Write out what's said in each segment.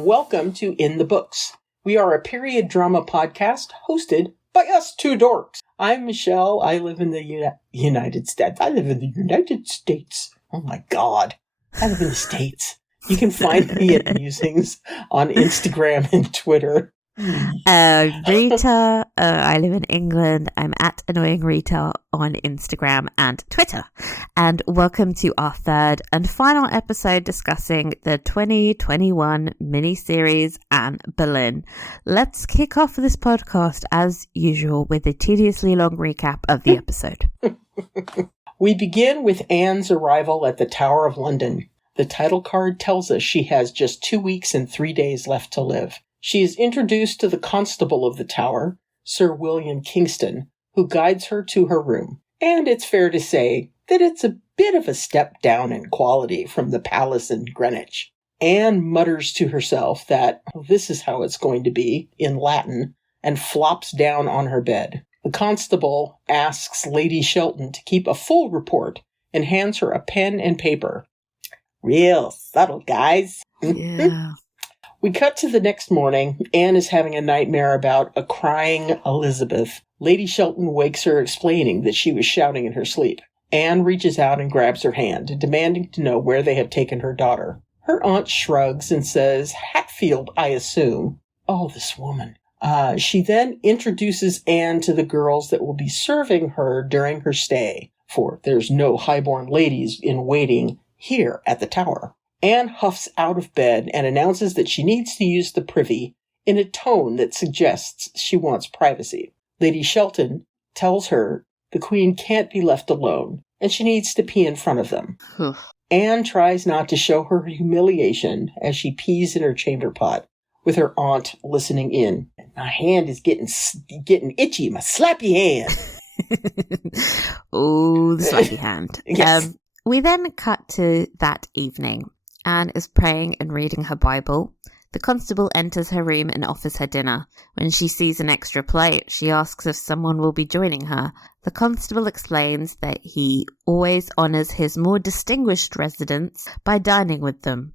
and welcome to In the Books. We are a period drama podcast hosted by us two dorks. I'm Michelle. I live in the United States. I live in the United States. Oh my God. I live in the States. You can find me at Musings on Instagram and Twitter. Rita, I live in England. I'm at Annoying Rita on Instagram and Twitter. And welcome to our third and final episode discussing the 2021 miniseries Anne Boleyn. Let's kick off this podcast as usual with a tediously long recap of the episode. We begin with Anne's arrival at the Tower of London. The title card tells us she has just 2 weeks and 3 days left to live. She is introduced to the constable of the tower, Sir William Kingston, who guides her to her room. And it's fair to say that it's a bit of a step down in quality from the palace in Greenwich. Anne mutters to herself that this is how it's going to be, in Latin, and flops down on her bed. The constable asks Lady Shelton to keep a full report and hands her a pen and paper. Real subtle, guys. Yeah. We cut to the next morning. Anne is having a nightmare about a crying Elizabeth. Lady Shelton wakes her explaining that she was shouting in her sleep. Anne reaches out and grabs her hand, demanding to know where they have taken her daughter. Her aunt shrugs and says, Hatfield, I assume. Oh, this woman. She then introduces Anne to the girls that will be serving her during her stay, for there's no highborn ladies in waiting here at the tower. Anne huffs out of bed and announces that she needs to use the privy in a tone that suggests she wants privacy. Lady Shelton tells her the Queen can't be left alone, and she needs to pee in front of them. Anne tries not to show her humiliation as she pees in her chamber pot, with her aunt listening in. My hand is getting itchy. My slappy hand. Oh, the slappy hand. Yes. We then cut to that evening. Anne is praying and reading her Bible. The constable enters her room and offers her dinner. When she sees an extra plate, she asks if someone will be joining her. The constable explains that he always honours his more distinguished residents by dining with them.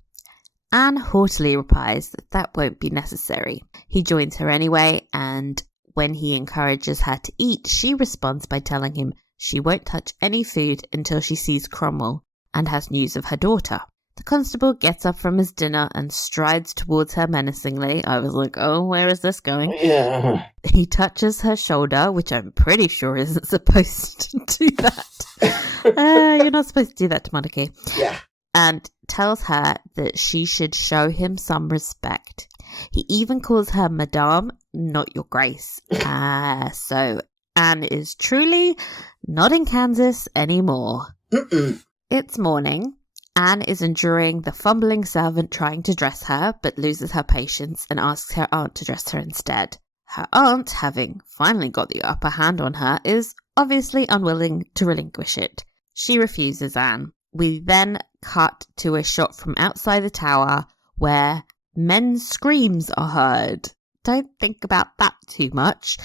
Anne haughtily replies that that won't be necessary. He joins her anyway, and when he encourages her to eat, she responds by telling him she won't touch any food until she sees Cromwell and has news of her daughter. The constable gets up from his dinner and strides towards her menacingly. I was like, oh, where is this going? Yeah. He touches her shoulder, which I'm pretty sure isn't supposed to do that. You're not supposed to do that to monarchy. Yeah. And tells her that she should show him some respect. He even calls her Madame, not your Grace. So Anne is truly not in Kansas anymore. It's morning. Anne is enduring the fumbling servant trying to dress her, but loses her patience and asks her aunt to dress her instead. Her aunt, having finally got the upper hand on her, is obviously unwilling to relinquish it. She refuses Anne. We then cut to a shot from outside the tower where men's screams are heard. Don't think about that too much.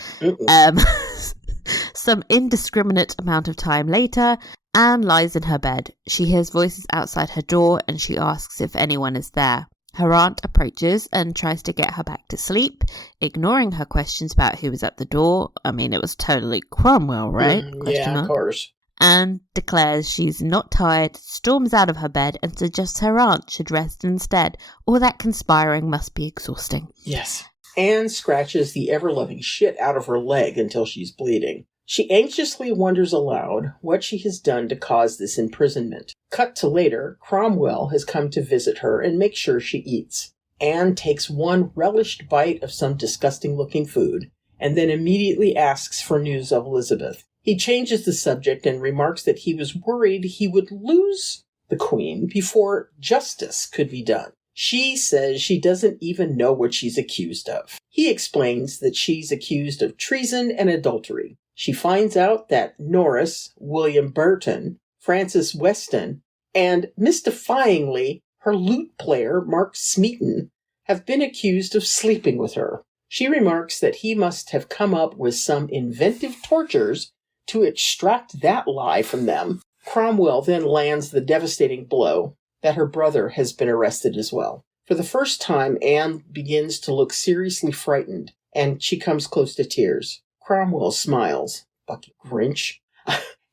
Some indiscriminate amount of time later, Anne lies in her bed. She hears voices outside her door and she asks if anyone is there. Her aunt approaches and tries to get her back to sleep, ignoring her questions about who was at the door. I mean, it was totally Cromwell, right? Yeah, of course. Anne declares she's not tired, storms out of her bed and suggests her aunt should rest instead. All that conspiring must be exhausting. Yes. Anne scratches the ever-loving shit out of her leg until she's bleeding. She anxiously wonders aloud what she has done to cause this imprisonment. Cut to later, Cromwell has come to visit her and make sure she eats. Anne takes one relished bite of some disgusting-looking food, and then immediately asks for news of Elizabeth. He changes the subject and remarks that he was worried he would lose the Queen before justice could be done. She says she doesn't even know what she's accused of. He explains that she's accused of treason and adultery. She finds out that Norris, William Burton, Francis Weston, and, mystifyingly, her lute player, Mark Smeaton, have been accused of sleeping with her. She remarks that he must have come up with some inventive tortures to extract that lie from them. Cromwell then lands the devastating blow that her brother has been arrested as well. For the first time, Anne begins to look seriously frightened, and she comes close to tears. Cromwell smiles. Fucking Grinch.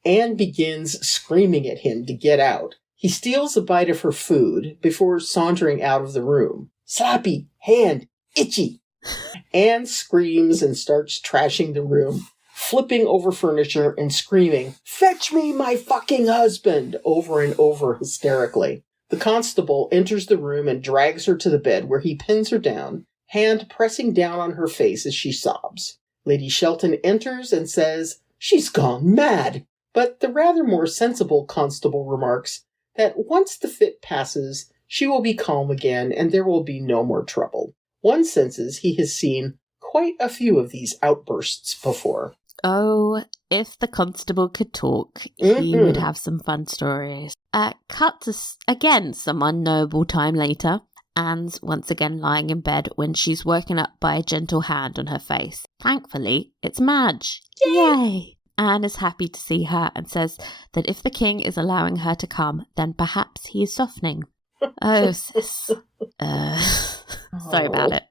Anne begins screaming at him to get out. He steals a bite of her food before sauntering out of the room. Slappy, hand, itchy. Anne screams and starts trashing the room, flipping over furniture and screaming, "Fetch me my fucking husband!" over and over hysterically. The constable enters the room and drags her to the bed, where he pins her down, hand pressing down on her face as she sobs. Lady Shelton enters and says, "She's gone mad." But the rather more sensible constable remarks that once the fit passes, she will be calm again and there will be no more trouble. One senses he has seen quite a few of these outbursts before. Oh, if the constable could talk, he would have some fun stories. Cut to, again, some unknowable time later. Anne's once again lying in bed when she's woken up by a gentle hand on her face. Thankfully, it's Madge. Yay! Anne is happy to see her and says that if the king is allowing her to come, then perhaps he is softening. Oh, sis. Sorry about it.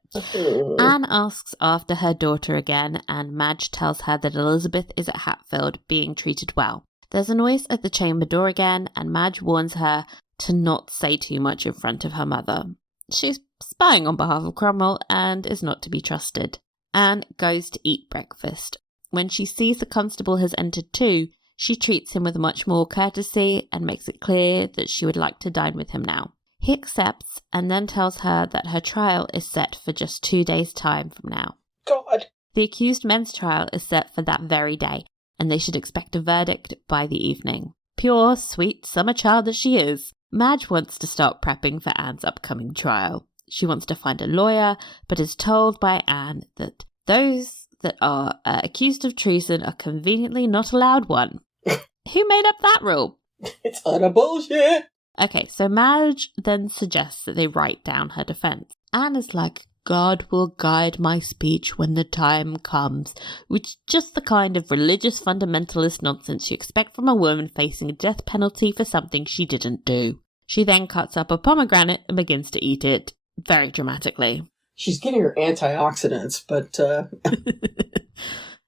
Anne asks after her daughter again, and Madge tells her that Elizabeth is at Hatfield being treated well. There's a noise at the chamber door again, and Madge warns her to not say too much in front of her mother. She's spying on behalf of Cromwell and is not to be trusted. Anne goes to eat breakfast. When she sees the constable has entered too, she treats him with much more courtesy and makes it clear that she would like to dine with him now. He accepts and then tells her that her trial is set for just 2 days' time from now. God! The accused men's trial is set for that very day, and they should expect a verdict by the evening. Pure, sweet summer child that she is, Madge wants to start prepping for Anne's upcoming trial. She wants to find a lawyer, but is told by Anne that those that are accused of treason are conveniently not allowed one. Who made up that rule? It's utter bullshit! Okay, so Madge then suggests that they write down her defense. Anne is like, "God will guide my speech when the time comes," which is just the kind of religious fundamentalist nonsense you expect from a woman facing a death penalty for something she didn't do. She then cuts up a pomegranate and begins to eat it, very dramatically. She's getting her antioxidants, but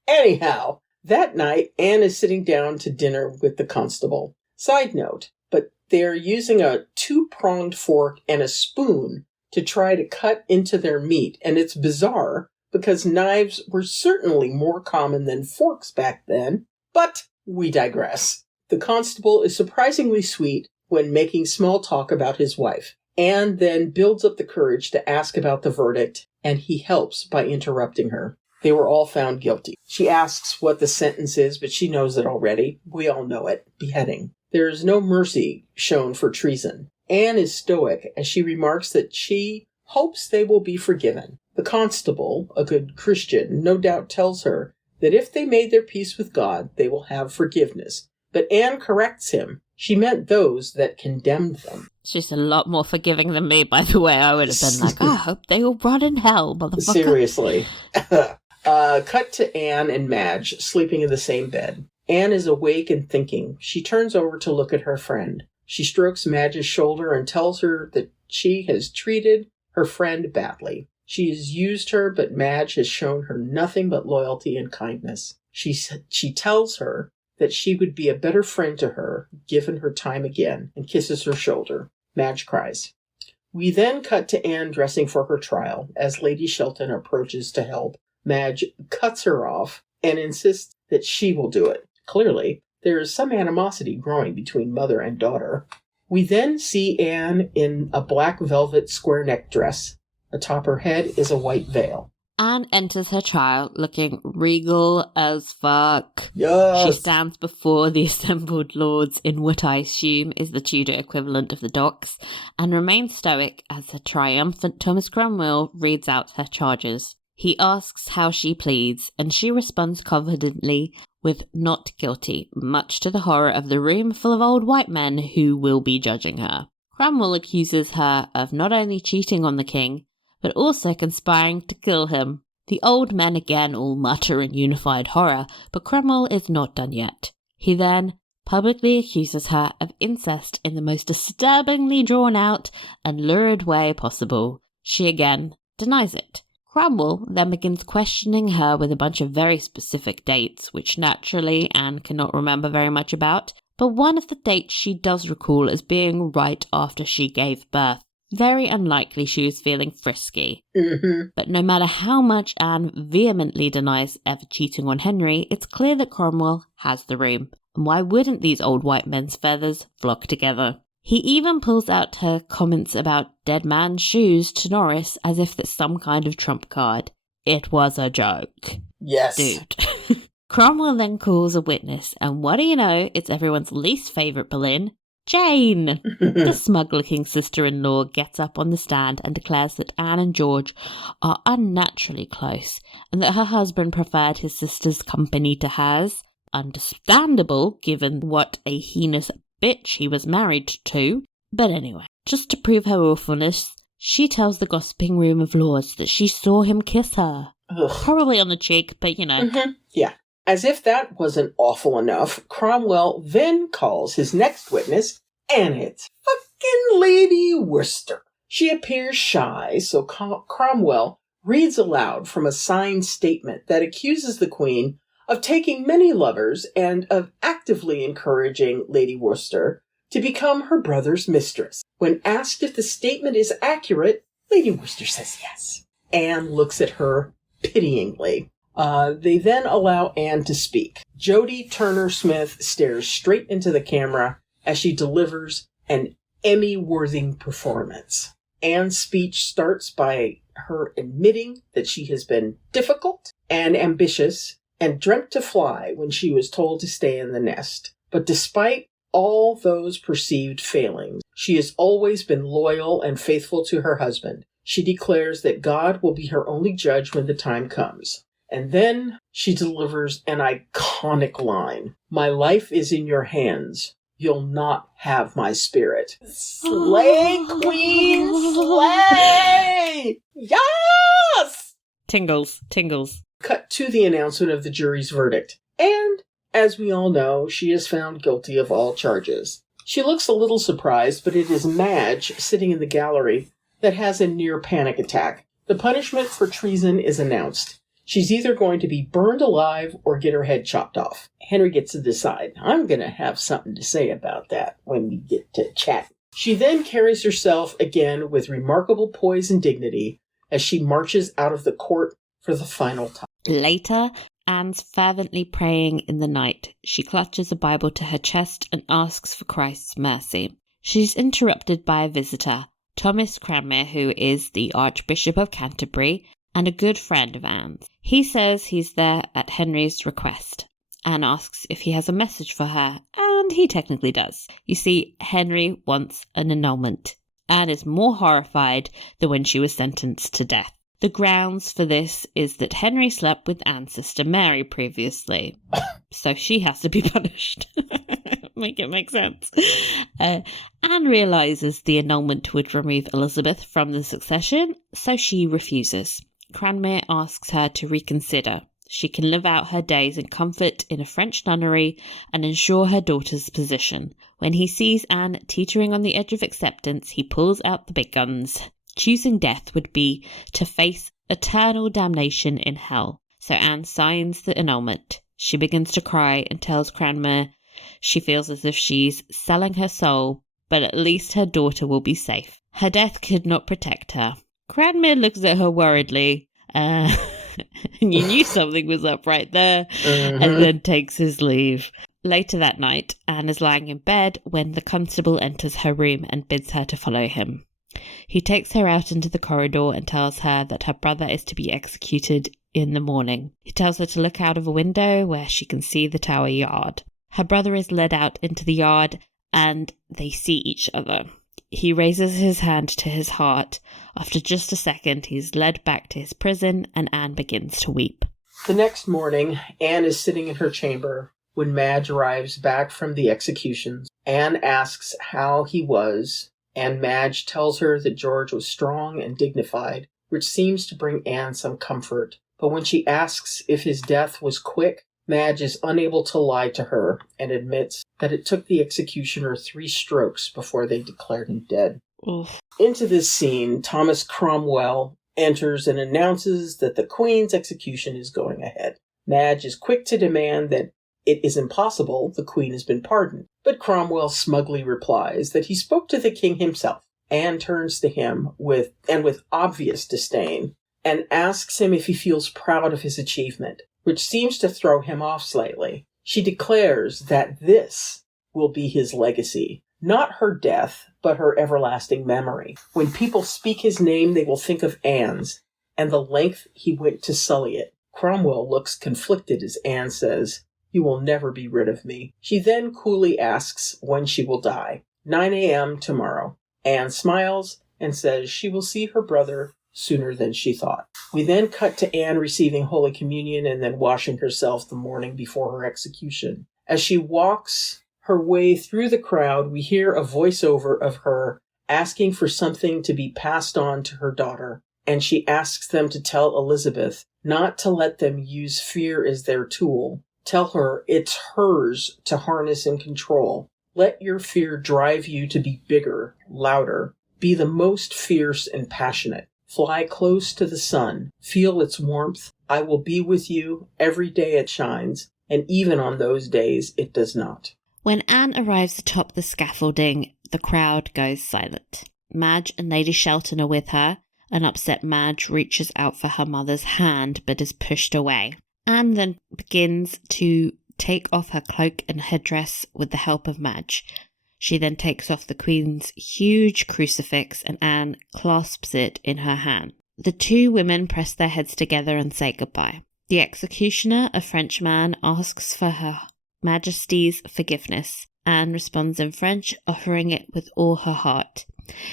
anyhow, that night, Anne is sitting down to dinner with the constable. Side note, but they're using a 2-pronged fork and a spoon to try to cut into their meat, and it's bizarre because knives were certainly more common than forks back then, but we digress. The constable is surprisingly sweet when making small talk about his wife. Anne then builds up the courage to ask about the verdict, and he helps by interrupting her. They were all found guilty. She asks what the sentence is, but she knows it already. We all know it. Beheading. There is no mercy shown for treason. Anne is stoic as she remarks that she hopes they will be forgiven. The constable, a good Christian, no doubt tells her that if they made their peace with God, they will have forgiveness. But Anne corrects him. She meant those that condemned them. She's a lot more forgiving than me, by the way. I would have been like, I hope they all rot in hell, motherfucker. Seriously. Cut to Anne and Madge sleeping in the same bed. Anne is awake and thinking. She turns over to look at her friend. She strokes Madge's shoulder and tells her that she has treated her friend badly. She has used her, but Madge has shown her nothing but loyalty and kindness. She tells her that she would be a better friend to her, given her time again, and kisses her shoulder. Madge cries. We then cut to Anne dressing for her trial. As Lady Shelton approaches to help, Madge cuts her off and insists that she will do it. Clearly, there is some animosity growing between mother and daughter. We then see Anne in a black velvet square neck dress. Atop her head is a white veil. Anne enters her trial looking regal as fuck. Yes. She stands before the assembled lords in what I assume is the Tudor equivalent of the docks, and remains stoic as the triumphant Thomas Cromwell reads out her charges. He asks how she pleads, and she responds confidently with not guilty, much to the horror of the room full of old white men who will be judging her. Cromwell accuses her of not only cheating on the king, but also conspiring to kill him. The old men again all mutter in unified horror, but Cromwell is not done yet. He then publicly accuses her of incest in the most disturbingly drawn-out and lurid way possible. She again denies it. Cromwell then begins questioning her with a bunch of very specific dates, which naturally Anne cannot remember very much about, but one of the dates she does recall as being right after she gave birth. Very unlikely she was feeling frisky. But no matter how much Anne vehemently denies ever cheating on Henry, it's clear that Cromwell has the room. And why wouldn't these old white men's feathers flock together? He even pulls out her comments about dead man's shoes to Norris as if that's some kind of trump card. It was a joke. Yes. Dude. Cromwell then calls a witness, and what do you know, it's everyone's least favourite Boleyn, Jane. The smug-looking sister-in-law gets up on the stand and declares that Anne and George are unnaturally close, and that her husband preferred his sister's company to hers. Understandable, given what a heinous bitch he was married to. But anyway, just to prove her awfulness, she tells the gossiping room of lords that she saw him kiss her. Ugh. Probably on the cheek, but you know. Yeah. As if that wasn't awful enough, Cromwell then calls his next witness, and it's fucking Lady Worcester. She appears shy, so Cromwell reads aloud from a signed statement that accuses the Queen of taking many lovers and of actively encouraging Lady Worcester to become her brother's mistress. When asked if the statement is accurate, Lady Worcester says yes. Anne looks at her pityingly. They then allow Anne to speak. Jodie Turner-Smith stares straight into the camera as she delivers an Emmy-worthy performance. Anne's speech starts by her admitting that she has been difficult and ambitious and dreamt to fly when she was told to stay in the nest. But despite all those perceived failings, she has always been loyal and faithful to her husband. She declares that God will be her only judge when the time comes. And then she delivers an iconic line. My life is in your hands. You'll not have my spirit. Slay, Queen, slay! Yes! Tingles, tingles. Cut to the announcement of the jury's verdict. And, as we all know, she is found guilty of all charges. She looks a little surprised, but it is Madge, sitting in the gallery, that has a near panic attack. The punishment for treason is announced. She's either going to be burned alive or get her head chopped off. Henry gets to decide. I'm going to have something to say about that when we get to chat. She then carries herself again with remarkable poise and dignity as she marches out of the court for the final time. Later, Anne's fervently praying in the night. She clutches a Bible to her chest and asks for Christ's mercy. She's interrupted by a visitor, Thomas Cranmer, who is the Archbishop of Canterbury and a good friend of Anne's. He says he's there at Henry's request. Anne asks if he has a message for her, and he technically does. You see, Henry wants an annulment. Anne is more horrified than when she was sentenced to death. The grounds for this is that Henry slept with Anne's sister Mary previously, so she has to be punished. Make it make sense. Anne realises the annulment would remove Elizabeth from the succession, so she refuses. Cranmer asks her to reconsider. She can live out her days in comfort in a French nunnery and ensure her daughter's position. When he sees Anne teetering on the edge of acceptance, he pulls out the big guns. Choosing death would be to face eternal damnation in hell. So Anne signs the annulment. She begins to cry and tells Cranmer she feels as if she's selling her soul, but at least her daughter will be safe. Her death could not protect her. Cranmer looks at her worriedly. You knew something was up right there, and then takes his leave. Later that night, Anne is lying in bed when the constable enters her room and bids her to follow him. He takes her out into the corridor and tells her that her brother is to be executed in the morning. He tells her to look out of a window where she can see the Tower Yard. Her brother is led out into the yard and they see each other. He raises his hand to his heart. After just a second, he's led back to his prison and Anne begins to weep. The next morning, Anne is sitting in her chamber when Madge arrives back from the executions. Anne asks how he was, and Madge tells her that George was strong and dignified, which seems to bring Anne some comfort. But when she asks if his death was quick, Madge is unable to lie to her and admits that it took the executioner 3 strokes before they declared him dead. Oof. Into this scene, Thomas Cromwell enters and announces that the Queen's execution is going ahead. Madge is quick to demand that it is impossible, the Queen has been pardoned. But Cromwell smugly replies that he spoke to the King himself. Anne turns to him with obvious disdain and asks him if he feels proud of his achievement, which seems to throw him off slightly. She declares that this will be his legacy. Not her death, but her everlasting memory. When people speak his name, they will think of Anne's, and the length he went to sully it. Cromwell looks conflicted as Anne says, "You will never be rid of me." She then coolly asks when she will die. 9 a.m. tomorrow. Anne smiles and says she will see her brother sooner than she thought. We then cut to Anne receiving Holy Communion and then washing herself the morning before her execution. As she walks her way through the crowd, we hear a voiceover of her asking for something to be passed on to her daughter, and she asks them to tell Elizabeth not to let them use fear as their tool. Tell her it's hers to harness and control. Let your fear drive you to be bigger, louder. Be the most fierce and passionate. Fly close to the sun. Feel its warmth. I will be with you every day it shines, and even on those days it does not. When Anne arrives atop the scaffolding, the crowd goes silent. Madge and Lady Shelton are with her. An upset Madge reaches out for her mother's hand, but is pushed away. Anne then begins to take off her cloak and headdress with the help of Madge. She then takes off the Queen's huge crucifix and Anne clasps it in her hand. The 2 women press their heads together and say goodbye. The executioner, a French man, asks for Her Majesty's forgiveness. Anne responds in French, offering it with all her heart.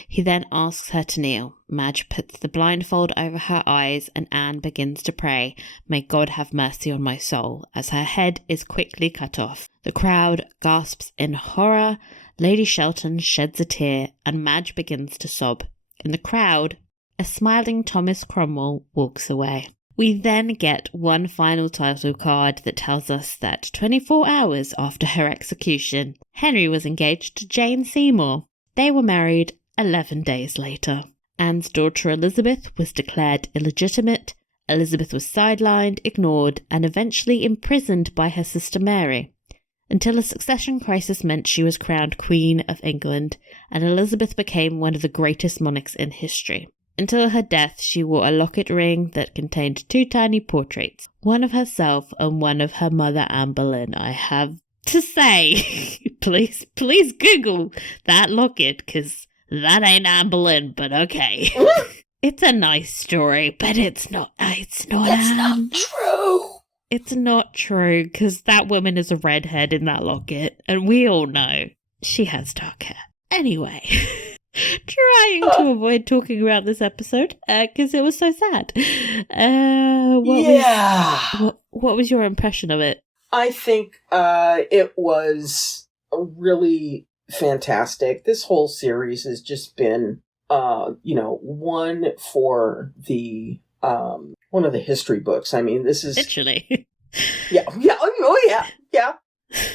He then asks her to kneel. Madge puts the blindfold over her eyes and Anne begins to pray, "May God have mercy on my soul," as her head is quickly cut off. The crowd gasps in horror. Lady Shelton sheds a tear and Madge begins to sob. In the crowd, a smiling Thomas Cromwell walks away. We then get one final title card that tells us that 24 hours after her execution, Henry was engaged to Jane Seymour. They were married 11 days later. Anne's daughter Elizabeth was declared illegitimate. Elizabeth was sidelined, ignored, and eventually imprisoned by her sister Mary, until a succession crisis meant she was crowned Queen of England, and Elizabeth became one of the greatest monarchs in history. Until her death, she wore a locket ring that contained 2 tiny portraits, one of herself and one of her mother Anne Boleyn. I have to say, please Google that locket, because that ain't Anne Boleyn, but okay. It's a nice story, but it's not true. It's not true, because that woman is a redhead in that locket, and we all know she has dark hair. Anyway, trying to avoid talking about this episode, because it was so sad. What was your impression of it? I think it was really fantastic. This whole series has just been, one for the one of the history books. I mean, this is literally, yeah.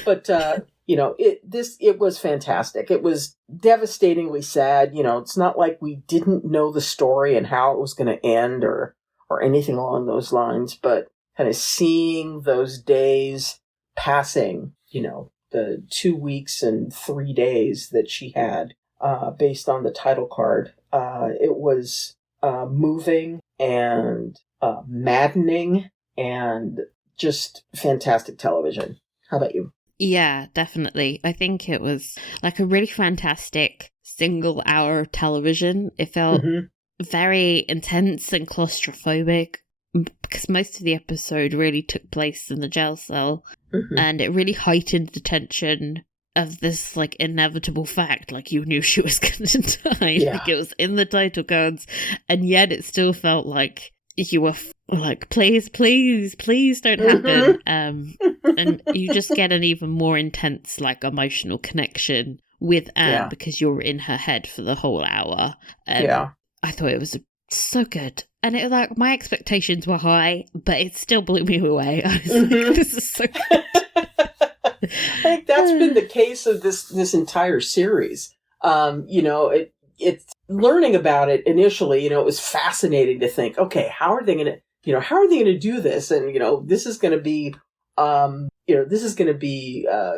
But it was fantastic. It was devastatingly sad. It's not like we didn't know the story and how it was going to end or anything along those lines. But kind of seeing those days passing, the 2 weeks and 3 days that she had, based on the title card, it was moving and maddening and just fantastic television. How about you? Yeah, definitely. I think it was like a really fantastic single hour of television. It felt very intense and claustrophobic because most of the episode really took place in the jail cell, and it really heightened the tension of this like inevitable fact. Like, you knew she was going to die. Yeah. Like, it was in the title cards, and yet it still felt like you were like, please don't happen. And you just get an even more intense like emotional connection with Anne because you're in her head for the whole hour. I thought it was a So good. And it like my expectations were high, but it still blew me away. I was like, this is so good. I think that's been the case of this entire series. It's learning about it initially, it was fascinating to think, okay, how are they going to do this? And, this is going to be,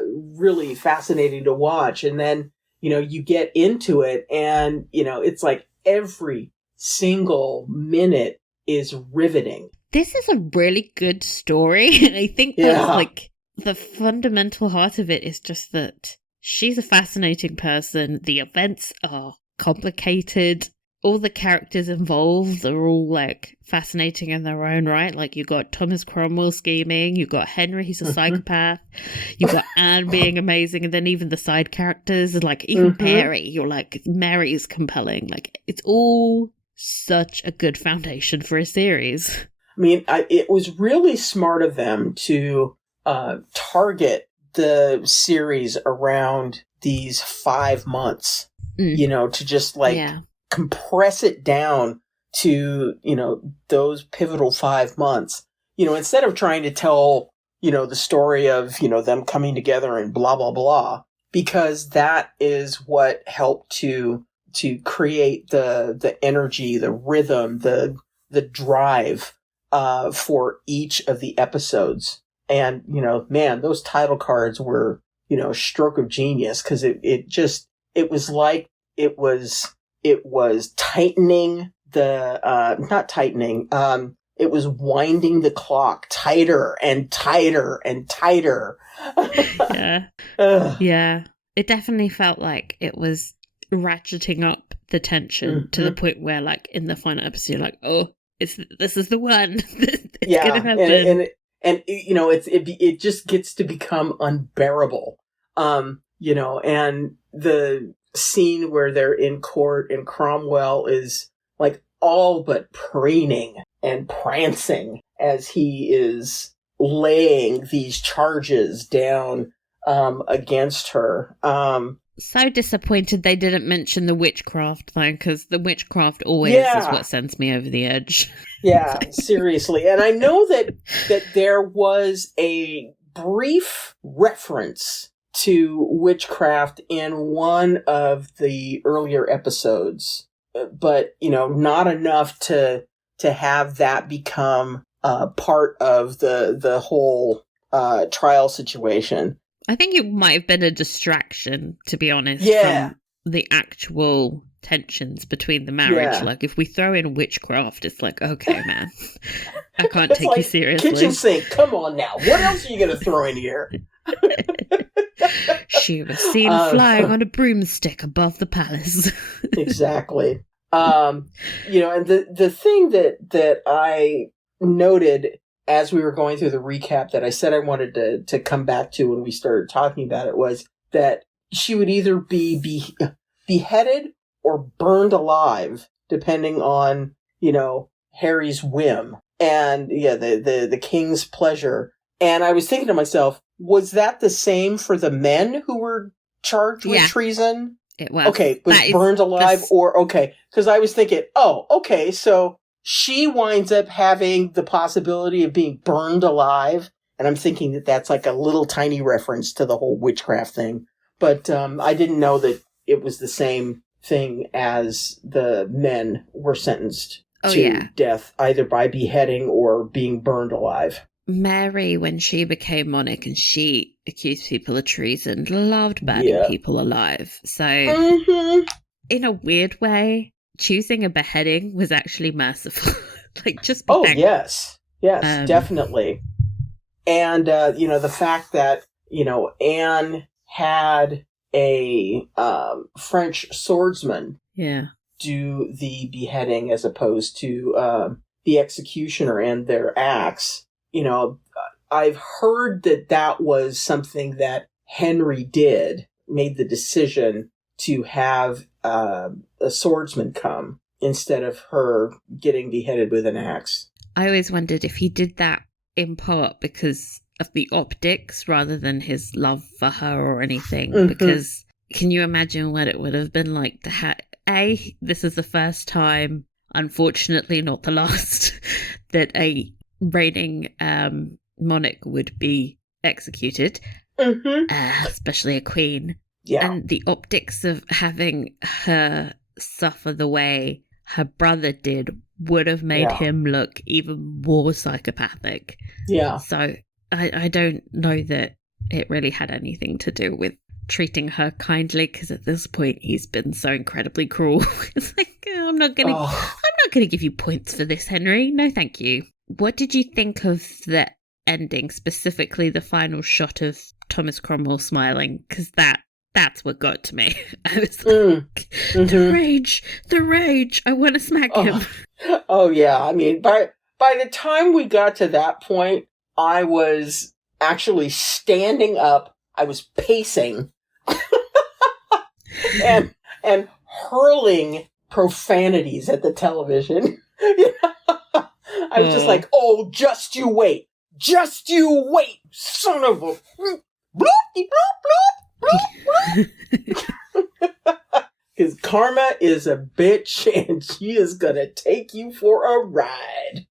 really fascinating to watch. And then, you get into it and, it's like every single minute is riveting. This is a really good story. And I think that's like the fundamental heart of it is just that she's a fascinating person. The events are complicated. All the characters involved are all like fascinating in their own right. Like you got Thomas Cromwell scheming, you got Henry who's a psychopath, you got Anne being amazing, and then even the side characters, like even Mary, you're like, Mary's compelling. Like it's all such a good foundation for a series. I mean, it was really smart of them to target the series around these 5 months, to just compress it down to, those pivotal 5 months, instead of trying to tell, the story of, them coming together and blah, blah, blah, because that is what helped to create the energy, the rhythm, the drive, for each of the episodes. And, man, those title cards were, a stroke of genius because it was like it was tightening not tightening, it was winding the clock tighter and tighter and tighter. Yeah. Yeah. It definitely felt like it was ratcheting up the tension to the point where, like, in the final episode, you're like, oh, this is the one. It's gonna happen. And it just gets to become unbearable. And the scene where they're in court and Cromwell is like all but preening and prancing as he is laying these charges down against her. So disappointed they didn't mention the witchcraft though, because the witchcraft always is what sends me over the edge. Yeah, seriously. And I know that there was a brief reference to witchcraft in one of the earlier episodes, but, not enough to have that become part of the whole trial situation. I think it might have been a distraction, to be honest, from the actual tensions between the marriage. Yeah. Like, if we throw in witchcraft, it's like, okay, man, I can't take like you seriously. Kitchen sink, come on now. What else are you going to throw in here? She was seen flying on a broomstick above the palace. Exactly. And the thing that I noted as we were going through the recap that I said I wanted to come back to when we started talking about it was that she would either be beheaded or burned alive, depending on, Harry's whim and the king's pleasure. And I was thinking to myself, was that the same for the men who were charged with treason? It was. Okay, was burned alive or okay. Because I was thinking, oh, okay, so she winds up having the possibility of being burned alive. And I'm thinking that that's like a little tiny reference to the whole witchcraft thing. But I didn't know that it was the same thing as the men were sentenced to death, either by beheading or being burned alive. Mary, when she became monarch and she accused people of treason, loved burning people alive. So, in a weird way, choosing a beheading was actually merciful. Like, just be thankful. Yes, definitely. And, the fact that, Anne had a French swordsman do the beheading as opposed to the executioner and their axe. I've heard that was something that Henry made the decision to have a swordsman come instead of her getting beheaded with an axe. I always wondered if he did that in part because of the optics rather than his love for her or anything. Because can you imagine what it would have been like to have... this is the first time unfortunately not the last, that a reigning monarch would be executed, especially a queen. Yeah. And the optics of having her suffer the way her brother did would have made him look even more psychopathic. Yeah. So I don't know that it really had anything to do with treating her kindly, because at this point he's been so incredibly cruel. It's like, oh, I'm not gonna give you points for this, Henry. No, thank you. What did you think of the ending, specifically the final shot of Thomas Cromwell smiling? Because that's what got to me. I was like, the rage. I want to smack him. Oh yeah. I mean, by the time we got to that point, I was actually standing up. I was pacing and hurling profanities at the television. I was just like, oh, just you wait. Just you wait, son of a... Bloop, bloop, bloop, bloop. Because Karma is a bitch and she is going to take you for a ride.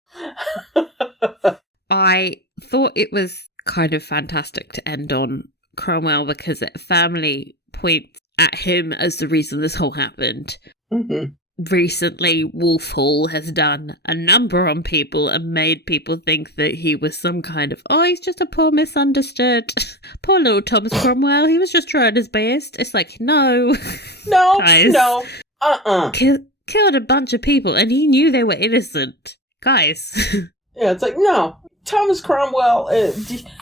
I thought it was kind of fantastic to end on Cromwell because it firmly points at him as the reason this whole happened. Recently, Wolf Hall has done a number on people and made people think that he was some kind of, he's just a poor misunderstood, poor little Thomas Cromwell, he was just trying his best. It's like, no. No, guys, no, killed a bunch of people and he knew they were innocent. Guys. Yeah, it's like, no, Thomas Cromwell,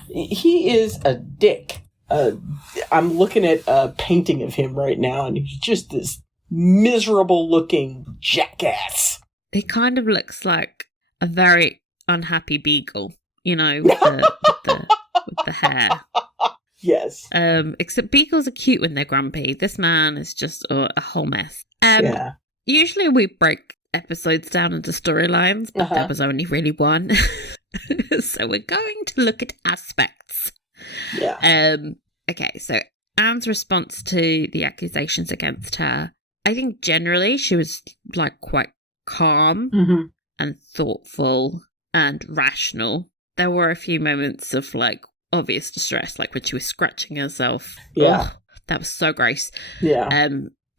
he is a dick. I'm looking at a painting of him right now and he's just this miserable looking jackass. He kind of looks like a very unhappy beagle, with the hair. Yes. Except beagles are cute when they're grumpy. This man is just a whole mess. Yeah. Usually we break episodes down into storylines, but there was only really one. So we're going to look at aspects. Yeah. Okay, so Anne's response to the accusations against her, I think generally she was like quite calm and thoughtful and rational. There were a few moments of like obvious distress, like when she was scratching herself. Yeah. Oh, that was so gross. Yeah.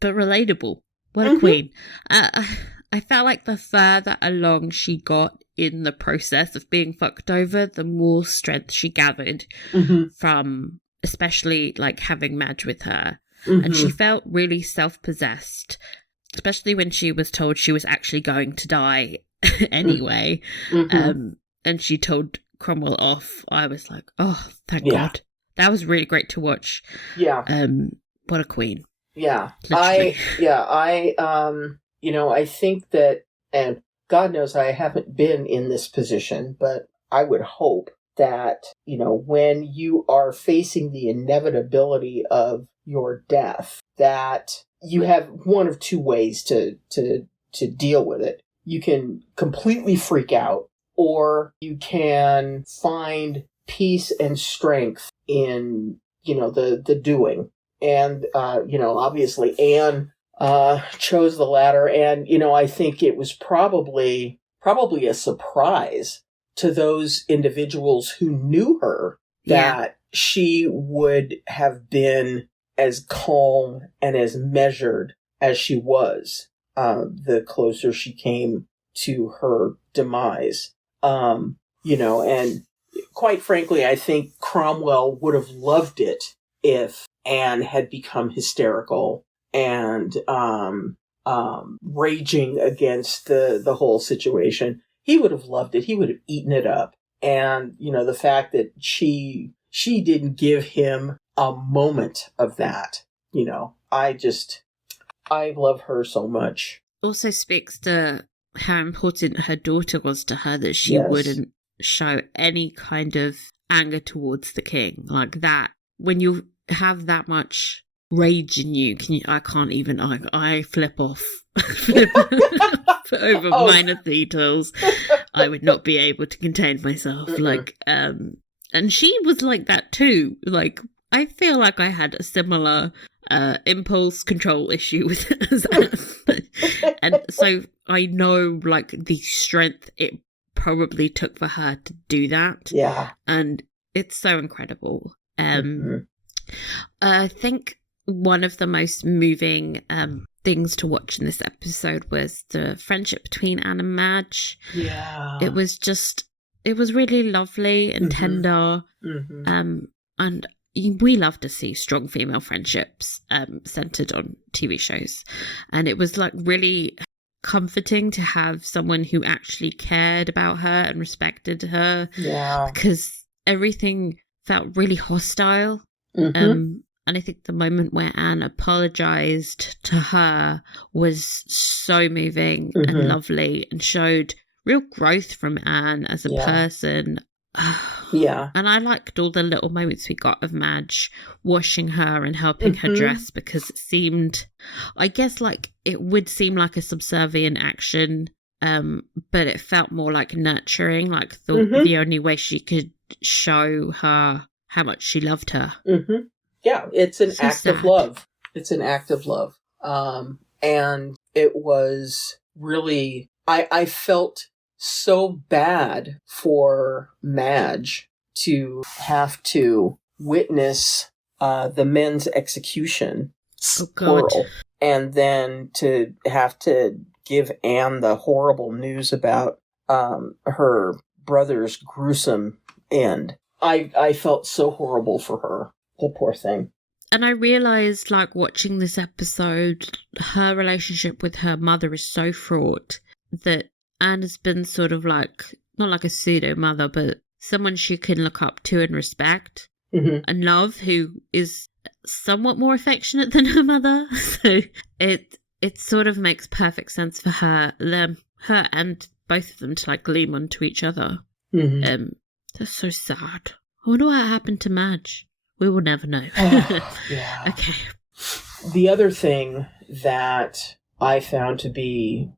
But relatable. What a queen. I felt like the further along she got in the process of being fucked over, the more strength she gathered from especially like having Madge with her. And she felt really self-possessed, especially when she was told she was actually going to die anyway. And she told Cromwell off. I was like, oh, thank God. That was really great to watch. Yeah. What a queen. Yeah. Literally. I think that, and God knows I haven't been in this position, but I would hope that, when you are facing the inevitability of your death, that you have one of two ways to deal with it. You can completely freak out, or you can find peace and strength in, the doing. And, obviously Anne chose the latter. And, I think it was probably a surprise to those individuals who knew her that she would have been as calm and as measured as she was, the closer she came to her demise. And quite frankly, I think Cromwell would have loved it if Anne had become hysterical and raging against the whole situation. He would have loved it. He would have eaten it up. And, the fact that she didn't give him a moment of that, I love her so much. Also speaks to how important her daughter was to her, that she wouldn't show any kind of anger towards the king. Like that, when you have that much rage in you, I can't even, I flip off over minor details. I would not be able to contain myself. And she was like that too. Like, I feel like I had a similar impulse control issue with Anne. And so I know, like, the strength it probably took for her to do that. Yeah. And it's so incredible. I think one of the most moving things to watch in this episode was the friendship between Anne and Madge. Yeah. It was really lovely and tender. And we love to see strong female friendships centered on TV shows. And it was like really comforting to have someone who actually cared about her and respected her. Yeah. Because everything felt really hostile. And I think the moment where Anne apologized to her was so moving and lovely, and showed real growth from Anne as a person. Yeah. And I liked all the little moments we got of Madge washing her and helping her dress, because it seemed, I guess, like it would seem like a subservient action, but it felt more like nurturing, like the only way she could show her how much she loved her. Yeah, it's an So act of sad. love. It's an act of love. And it was really, I felt so bad for Madge to have to witness the men's execution. Oh, God. Plural, and then to have to give Anne the horrible news about her brother's gruesome end. I felt so horrible for her. The poor thing. And I realised, like, watching this episode, her relationship with her mother is so fraught that Anne has been sort of like, not like a pseudo-mother, but someone she can look up to and respect and love, who is somewhat more affectionate than her mother. So it sort of makes perfect sense for her and both of them to, like, gleam onto each other. That's so sad. I wonder what happened to Madge. We will never know. Yeah. Okay. The other thing that I found to be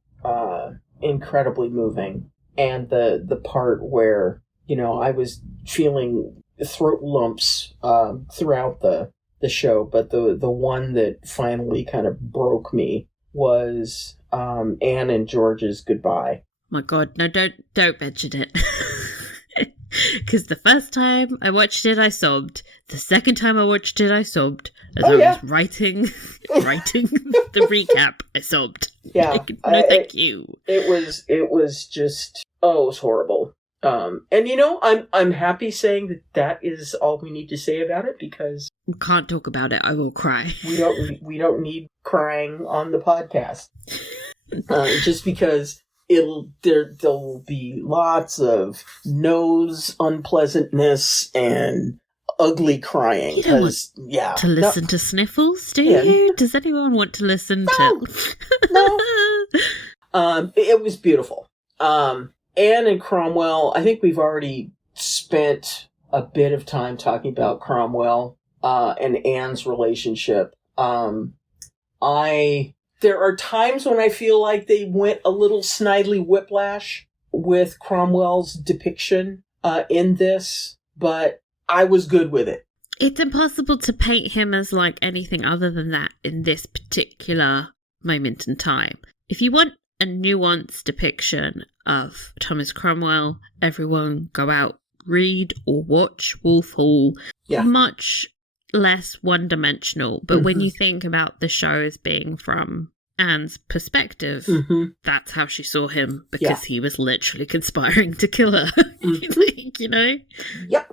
incredibly moving, and the part where, you know, I was feeling throat lumps throughout the show, but the one that finally kind of broke me was Anne and George's goodbye. My God, no, don't mention it. Because the first time I watched it, I sobbed. The second time I watched it, I sobbed. As I was writing the recap, I sobbed. Yeah, like, no, thank you. It was just, it was horrible. And you know, I'm happy saying that is all we need to say about it, because We can't talk about it. I will cry. we don't need crying on the podcast. Just because there'll be lots of nose unpleasantness and ugly crying. You don't want to listen to sniffles, do you? Does anyone want to listen to? No. It was beautiful. Anne and Cromwell. I think we've already spent a bit of time talking about Cromwell and Anne's relationship. There are times when I feel like they went a little snidely whiplash with Cromwell's depiction in this, but I was good with it. It's impossible to paint him as like anything other than that in this particular moment in time. If you want a nuanced depiction of Thomas Cromwell, everyone go out, read or watch Wolf Hall. Yeah. Much less one-dimensional, but when you think about the show as being from Anne's perspective, that's how she saw him, because he was literally conspiring to kill her. Like, you know? Yep.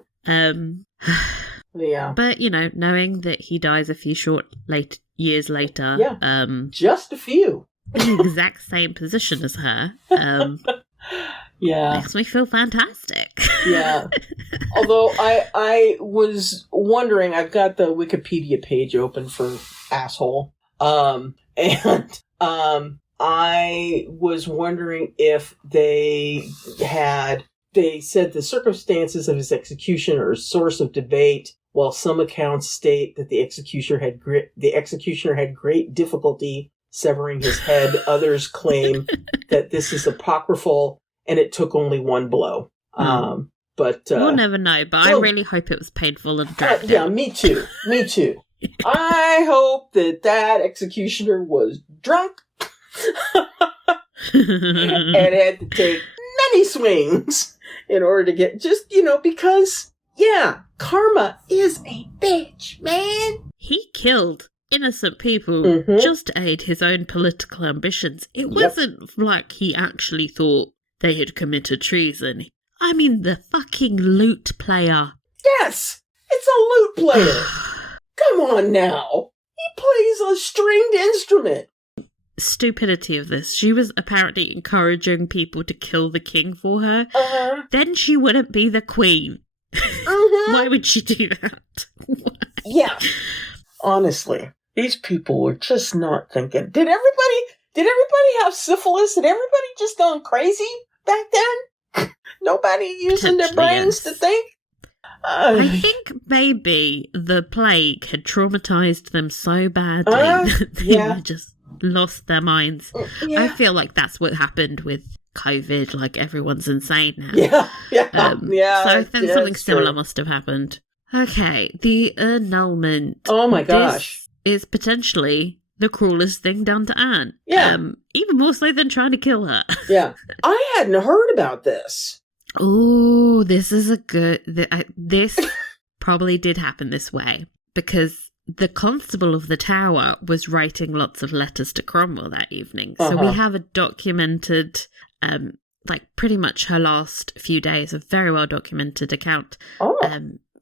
But, you know, knowing that he dies a few years later, just a few, in the exact same position as her, makes me feel fantastic. Yeah. Although I was wondering, I've got the Wikipedia page open for asshole. And I was wondering if they said the circumstances of his execution are a source of debate, while some accounts state that the executioner had great difficulty severing his head. Others claim that this is apocryphal and it took only one blow. But we'll never know, but I really hope it was painful and dragged yeah, out. me too. I hope that executioner was drunk and had to take many swings in order to get because, karma is a bitch, man. He killed innocent people Mm-hmm. just to aid his own political ambitions. It wasn't like he actually thought they had committed treason. I mean, the fucking lute player. Yes, it's a lute player. Come on now. He plays a stringed instrument. Stupidity of this. She was apparently encouraging people to kill the king for her. Uh-huh. Then she wouldn't be the queen. Uh-huh. Why would she do that? Yeah. Honestly, these people were just not thinking. Did everybody have syphilis? Had everybody just gone crazy back then? Nobody using their brains to think? I think maybe the plague had traumatized them so badly that they just lost their minds. Yeah. I feel like that's what happened with COVID. Like, everyone's insane now. Yeah. So I think something similar true. must have happened. Okay, the annulment. Oh my gosh. This is potentially the cruelest thing done to Anne. Yeah. Even more so than trying to kill her. Yeah. I hadn't heard about this. Oh, this is a good... This probably did happen this way, because the constable of the tower was writing lots of letters to Cromwell that evening. So we have a documented, pretty much her last few days, a very well documented account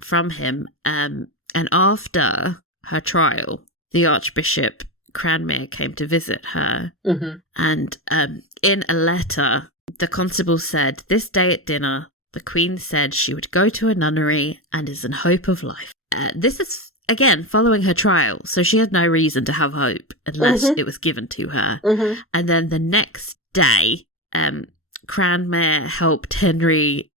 from him. And after her trial, the Archbishop Cranmere came to visit her. Mm-hmm. And in a letter, the constable said, "This day at dinner, the Queen said she would go to a nunnery and is in hope of life." This is, again, following her trial, so she had no reason to have hope unless it was given to her. Mm-hmm. And then the next day, Cranmere helped Henry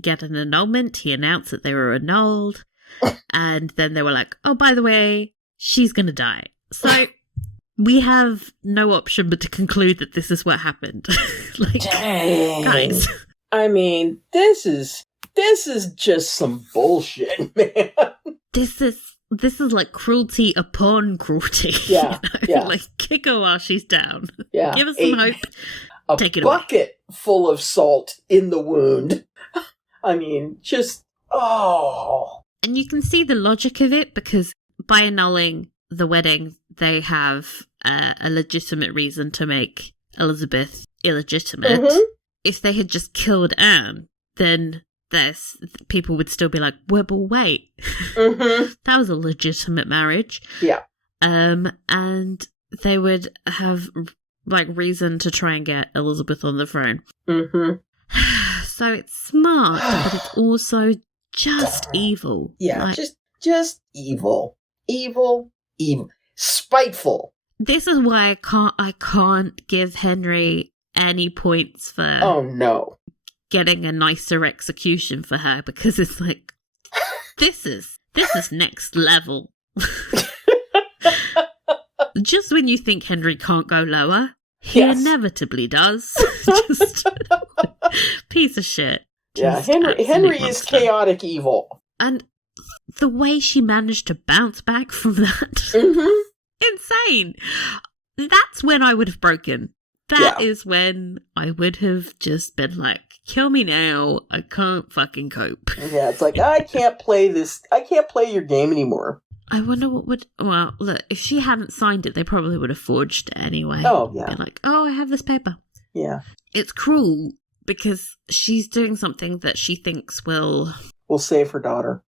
get an annulment. He announced that they were annulled. And then they were like, oh, by the way, she's going to die. So we have no option but to conclude that this is what happened. Dang. Guys. I mean, this is just some bullshit, man. This is like cruelty upon cruelty. Yeah, yeah. Like, kick her while she's down. Yeah. Give us some hope. Take it away. A bucket full of salt in the wound. I mean, just, And you can see the logic of it, because by annulling the wedding, they have a legitimate reason to make Elizabeth illegitimate. Mm-hmm. If they had just killed Anne, then people would still be like, well, but wait, that was a legitimate marriage. Yeah. And they would have reason to try and get Elizabeth on the throne. Mm-hmm. So it's smart, but it's also just evil. Yeah, just evil. Evil. Spiteful. This is why I can't give Henry any points for getting a nicer execution for her, because it's like, this is next level. Just when you think Henry can't go lower, he inevitably does. Just piece of shit. Just Henry is chaotic evil. And the way she managed to bounce back from that, insane. That's when I would have broken. That is when I would have just been like, kill me now. I can't fucking cope. Yeah, it's like, I can't play your game anymore. I wonder look, if she hadn't signed it, they probably would have forged it anyway. Oh, yeah. Be like, oh, I have this paper. Yeah. It's cruel because she's doing something that she thinks will save her daughter.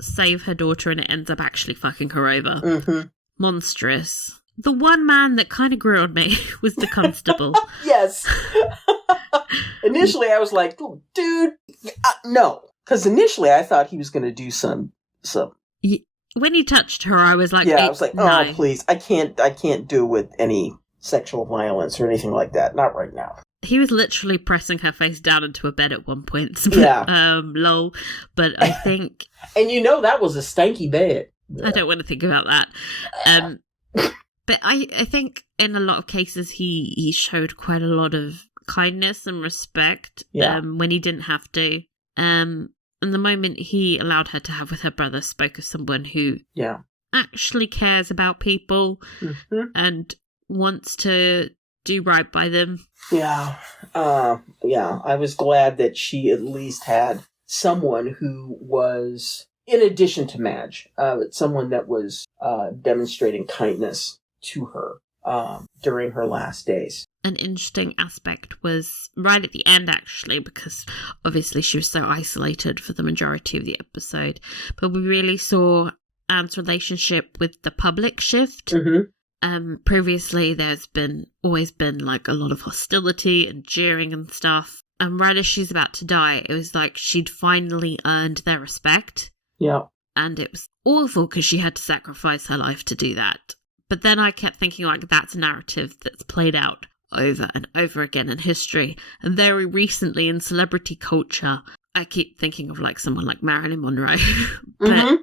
Save her daughter, and it ends up actually fucking her over. Mm-hmm. Monstrous. The one man that kind of grew on me was the constable. Yes. Initially, I was like, dude, no. Because initially, I thought he was going to do some. When he touched her, I was like, I was like, no, please, I can't do with any sexual violence or anything like that. Not right now. He was literally pressing her face down into a bed at one point. Lol. But I think... And that was a stanky bed. I don't want to think about that. But I think in a lot of cases he showed quite a lot of kindness and respect when he didn't have to. And the moment he allowed her to have with her brother spoke of someone who actually cares about people and wants to do right by them. Yeah. I was glad that she at least had someone who was, in addition to Madge, someone that was demonstrating kindness to her during her last days. An interesting aspect was right at the end, actually, because obviously she was so isolated for the majority of the episode, but we really saw Anne's relationship with the public shift. Previously there's always been like a lot of hostility and jeering and stuff, and right as she's about to die, it was like she'd finally earned their respect. Yeah. And it was awful because she had to sacrifice her life to do that. But then I kept thinking, like, that's a narrative that's played out over and over again in history. And very recently in celebrity culture, I keep thinking of like someone like Marilyn Monroe. But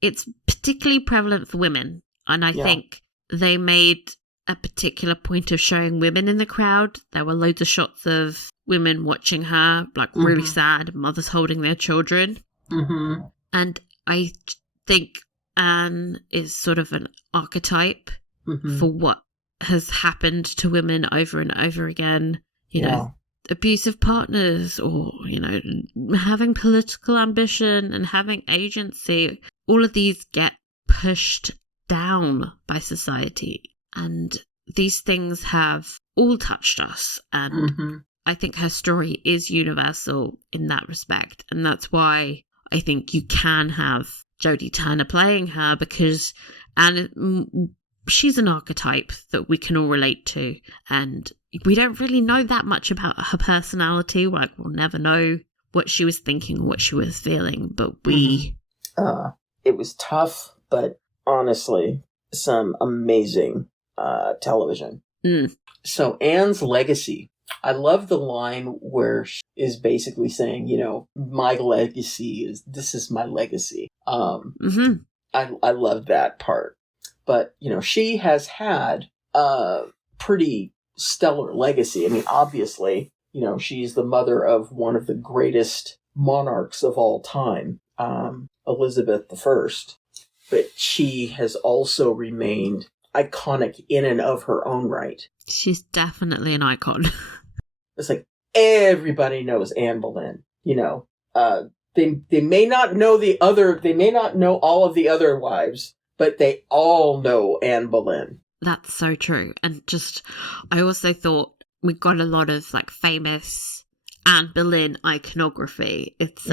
it's particularly prevalent for women. And I think they made a particular point of showing women in the crowd. There were loads of shots of women watching her, like really sad, mothers holding their children. And I think Anne is sort of an archetype for what has happened to women over and over again. You know, abusive partners, or, you know, having political ambition and having agency. All of these get pushed down by society. And these things have all touched us. And I think her story is universal in that respect. And that's why I think you can have Jodie Turner playing her, because she's an archetype that we can all relate to, and we don't really know that much about her personality. Like, we'll never know what she was thinking or what she was feeling, but it was tough, but honestly, some amazing television. So Anne's legacy. I love the line where she is basically saying, you know, my legacy this is my legacy. I love that part. But, you know, she has had a pretty stellar legacy. I mean, obviously, you know, she's the mother of one of the greatest monarchs of all time, Elizabeth I. But she has also remained iconic in and of her own right. She's definitely an icon. It's like everybody knows Anne Boleyn. You know, they may not know they may not know all of the other wives, but they all know Anne Boleyn. That's so true. And just, I also thought we got a lot of like famous Anne Boleyn iconography. It's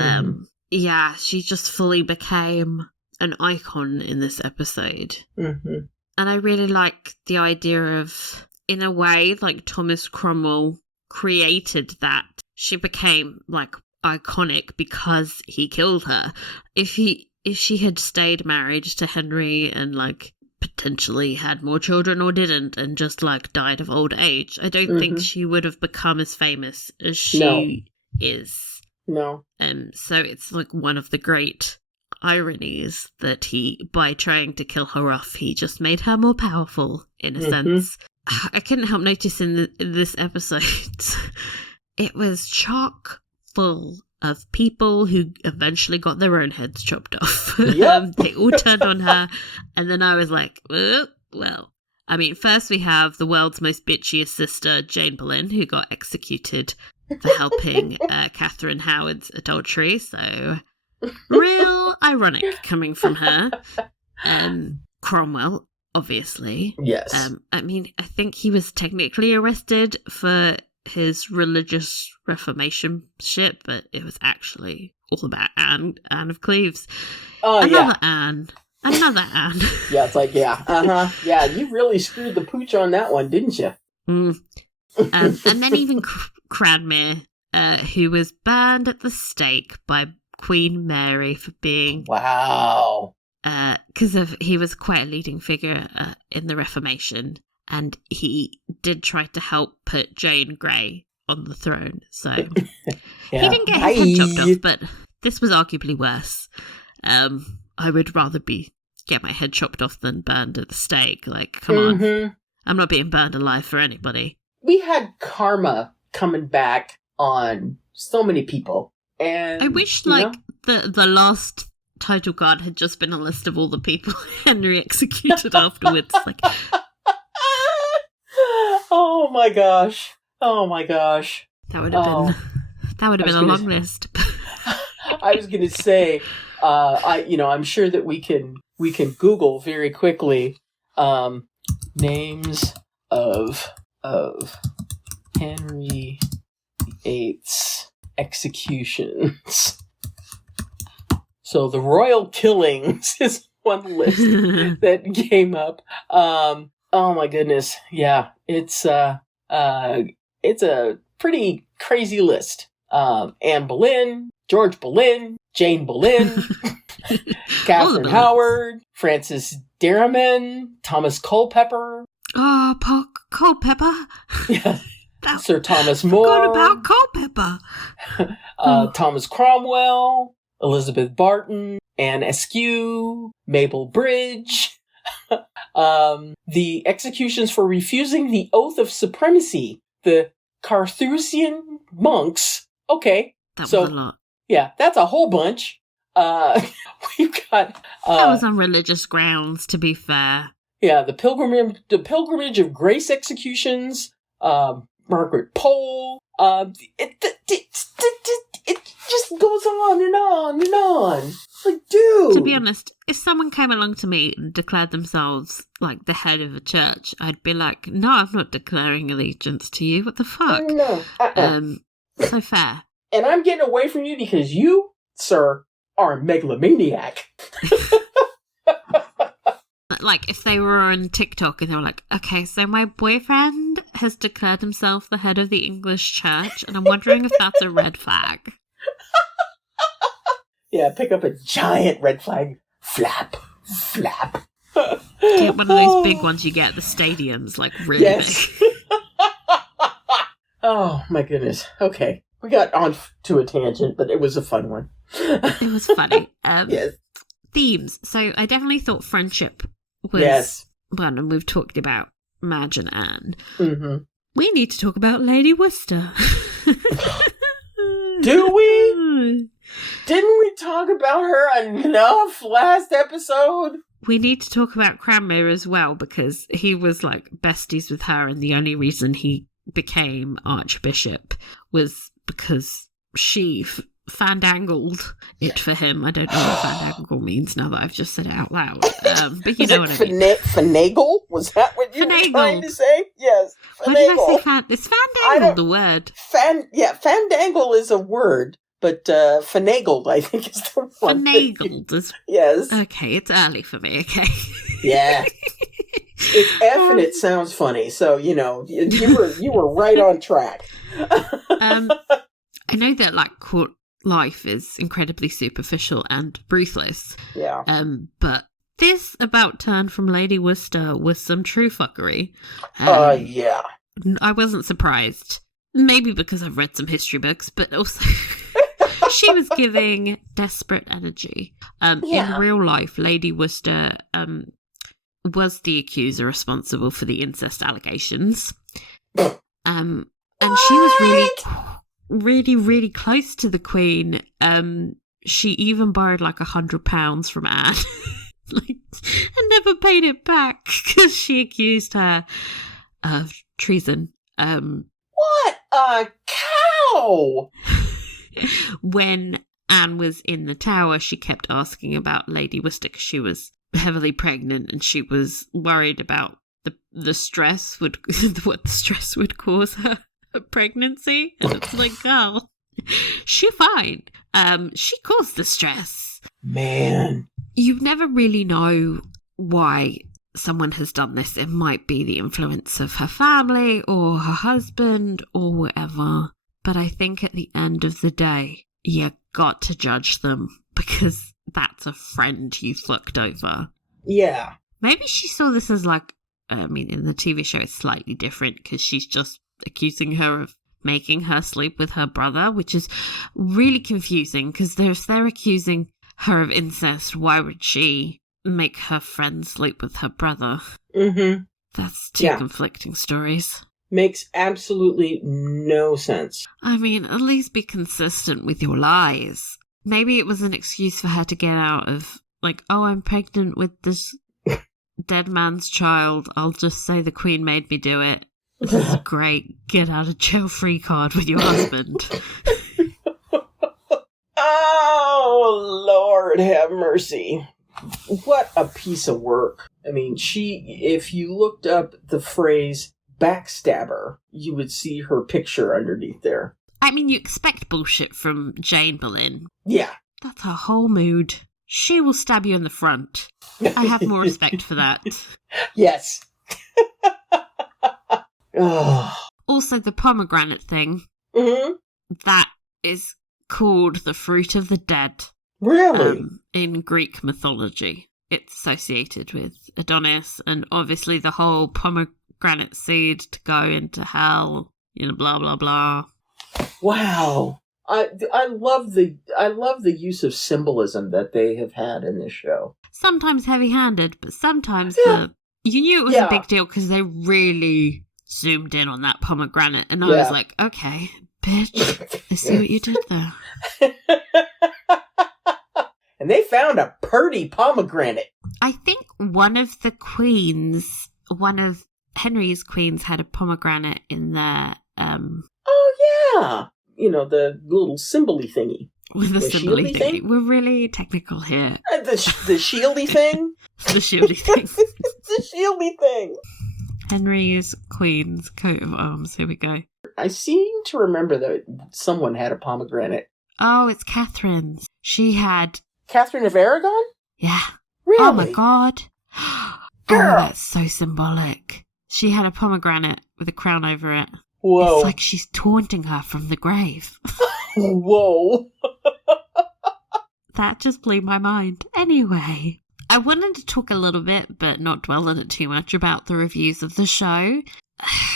she just fully became an icon in this episode. And I really like the idea of, in a way, like Thomas Cromwell created that. She became like iconic because he killed her. If she had stayed married to Henry and like potentially had more children or didn't and just like died of old age, I don't think she would have become as famous as she is. No. So it's like one of the great ironies that he, by trying to kill her off, he just made her more powerful in a sense. I couldn't help notice in this episode, it was chock full of people who eventually got their own heads chopped off. They all turned on her, and then I was like, well, I mean, first we have the world's most bitchiest sister, Jane Boleyn, who got executed for helping Catherine Howard's adultery, so real ironic coming from her. Cromwell, obviously. Yes. I mean, I think he was technically arrested for his religious reformation shit, but it was actually all about Anne of Cleves. Another Anne. Yeah, it's like, yeah, you really screwed the pooch on that one, didn't you? And then even Cranmere, who was burned at the stake by Queen Mary for being... Wow. Because he was quite a leading figure in the Reformation, and he did try to help put Jane Grey on the throne, so he didn't get his head chopped off, but this was arguably worse. I would rather get my head chopped off than burned at the stake. Like, come on. I'm not being burned alive for anybody. We had karma coming back on so many people, and I wish, like, the last title card had just been a list of all the people Henry executed afterwards. Like, oh my gosh. Oh my gosh. That would have been a long list. I was going to say, I'm sure that we can Google very quickly names of Henry VIII's executions. So the royal killings is one list that came up. Oh my goodness, yeah, it's a pretty crazy list. Anne Boleyn, George Boleyn, Jane Boleyn, Catherine Howard, Francis Derriman, Thomas Culpeper. Oh, Paul Culpeper. Yeah. Sir Thomas More. More. Forgot about Culpeper. Thomas Cromwell, Elizabeth Barton, Anne Askew, Mabel Bridge. The executions for refusing the oath of supremacy. The Carthusian monks. Okay. That was a lot. Yeah, that's a whole bunch. We've got... that was on religious grounds, to be fair. Yeah, the Pilgrimage of Grace executions, Margaret Pole. It just goes on and on and on. Like, dude. To be honest, if someone came along to me and declared themselves like the head of a church, I'd be like, no, I'm not declaring allegiance to you. What the fuck? No. So fair. And I'm getting away from you because you, sir, are a megalomaniac. Like, if they were on TikTok and they were like, okay, so my boyfriend has declared himself the head of the English church, and I'm wondering if that's a red flag. Yeah, pick up a giant red flag. Flap. Get one of those big ones you get at the stadiums, like really big. Oh, my goodness. Okay. We got on to a tangent, but it was a fun one. It was funny. Yes. Themes. So I definitely thought friendship was one, and we've talked about Madge and Anne. Mm-hmm. We need to talk about Lady Worcester. Do we? Didn't we talk about her enough last episode? We need to talk about Cranmer as well, because he was like besties with her, and the only reason he became Archbishop was because she fandangled it for him. I don't know what fandangle means now that I've just said it out loud. But you know what I mean. Finagle? Was that what you were trying to say? Yes. Finagle. Why did I say Is fandangle the word? Fandangle is a word, but finagled, I think, is the one. Finagled is... Yes. Okay, it's early for me, okay? Yeah. It's F and it sounds funny, so, you were right on track. I know that, like, court life is incredibly superficial and ruthless. Yeah. But this about turn from Lady Worcester was some true fuckery. Yeah. I wasn't surprised. Maybe because I've read some history books, but also she was giving desperate energy. In real life, Lady Worcester was the accuser responsible for the incest allegations. And she was really, really close to the Queen. She even borrowed like £100 from Anne. And never paid it back because she accused her of treason. What a cow! When Anne was in the Tower, she kept asking about Lady Worcester because she was heavily pregnant and she was worried about the stress what the stress would cause her pregnancy. And it's like, girl, she's fine. She caused the stress. Man. You never really know why someone has done this. It might be the influence of her family or her husband or whatever. But I think at the end of the day, you got to judge them because that's a friend you fucked over. Yeah. Maybe she saw this as like, I mean, in the TV show it's slightly different because she's just accusing her of making her sleep with her brother, which is really confusing because if they're accusing her of incest, why would she make her friend sleep with her brother? Mm-hmm. That's two conflicting stories. Makes absolutely no sense. I mean, at least be consistent with your lies. Maybe it was an excuse for her to get out of, like, oh, I'm pregnant with this dead man's child. I'll just say the Queen made me do it. This is great. Get out of jail free card with your husband. Oh, Lord have mercy. What a piece of work. I mean, if you looked up the phrase backstabber, you would see her picture underneath there. I mean, you expect bullshit from Jane Boleyn. Yeah. That's her whole mood. She will stab you in the front. I have more respect for that. Yes. Also, the pomegranate thing. Mm-hmm. That is called the fruit of the dead. Really? In Greek mythology. It's associated with Adonis, and obviously the whole pomegranate seed to go into hell, blah, blah, blah. Wow. I love the use of symbolism that they have had in this show. Sometimes heavy-handed, but sometimes you knew it was a big deal because they really zoomed in on that pomegranate, and I was like, okay, bitch, I see what you did there. And they found a purty pomegranate. I think one of Henry's queens had a pomegranate in their Oh yeah. The little symbol-y thingy. With the symbol-y thingy. We're really technical here. The shieldy thing? The shieldy thing. The shieldy thing. Henry's queen's coat of arms. Here we go. I seem to remember that someone had a pomegranate. Oh, it's Catherine's. She had... Catherine of Aragon? Yeah. Really? Oh my god. Girl. Oh, that's so symbolic. She had a pomegranate with a crown over it. Whoa. It's like she's taunting her from the grave. Whoa. That just blew my mind. Anyway, I wanted to talk a little bit, but not dwell on it too much, about the reviews of the show.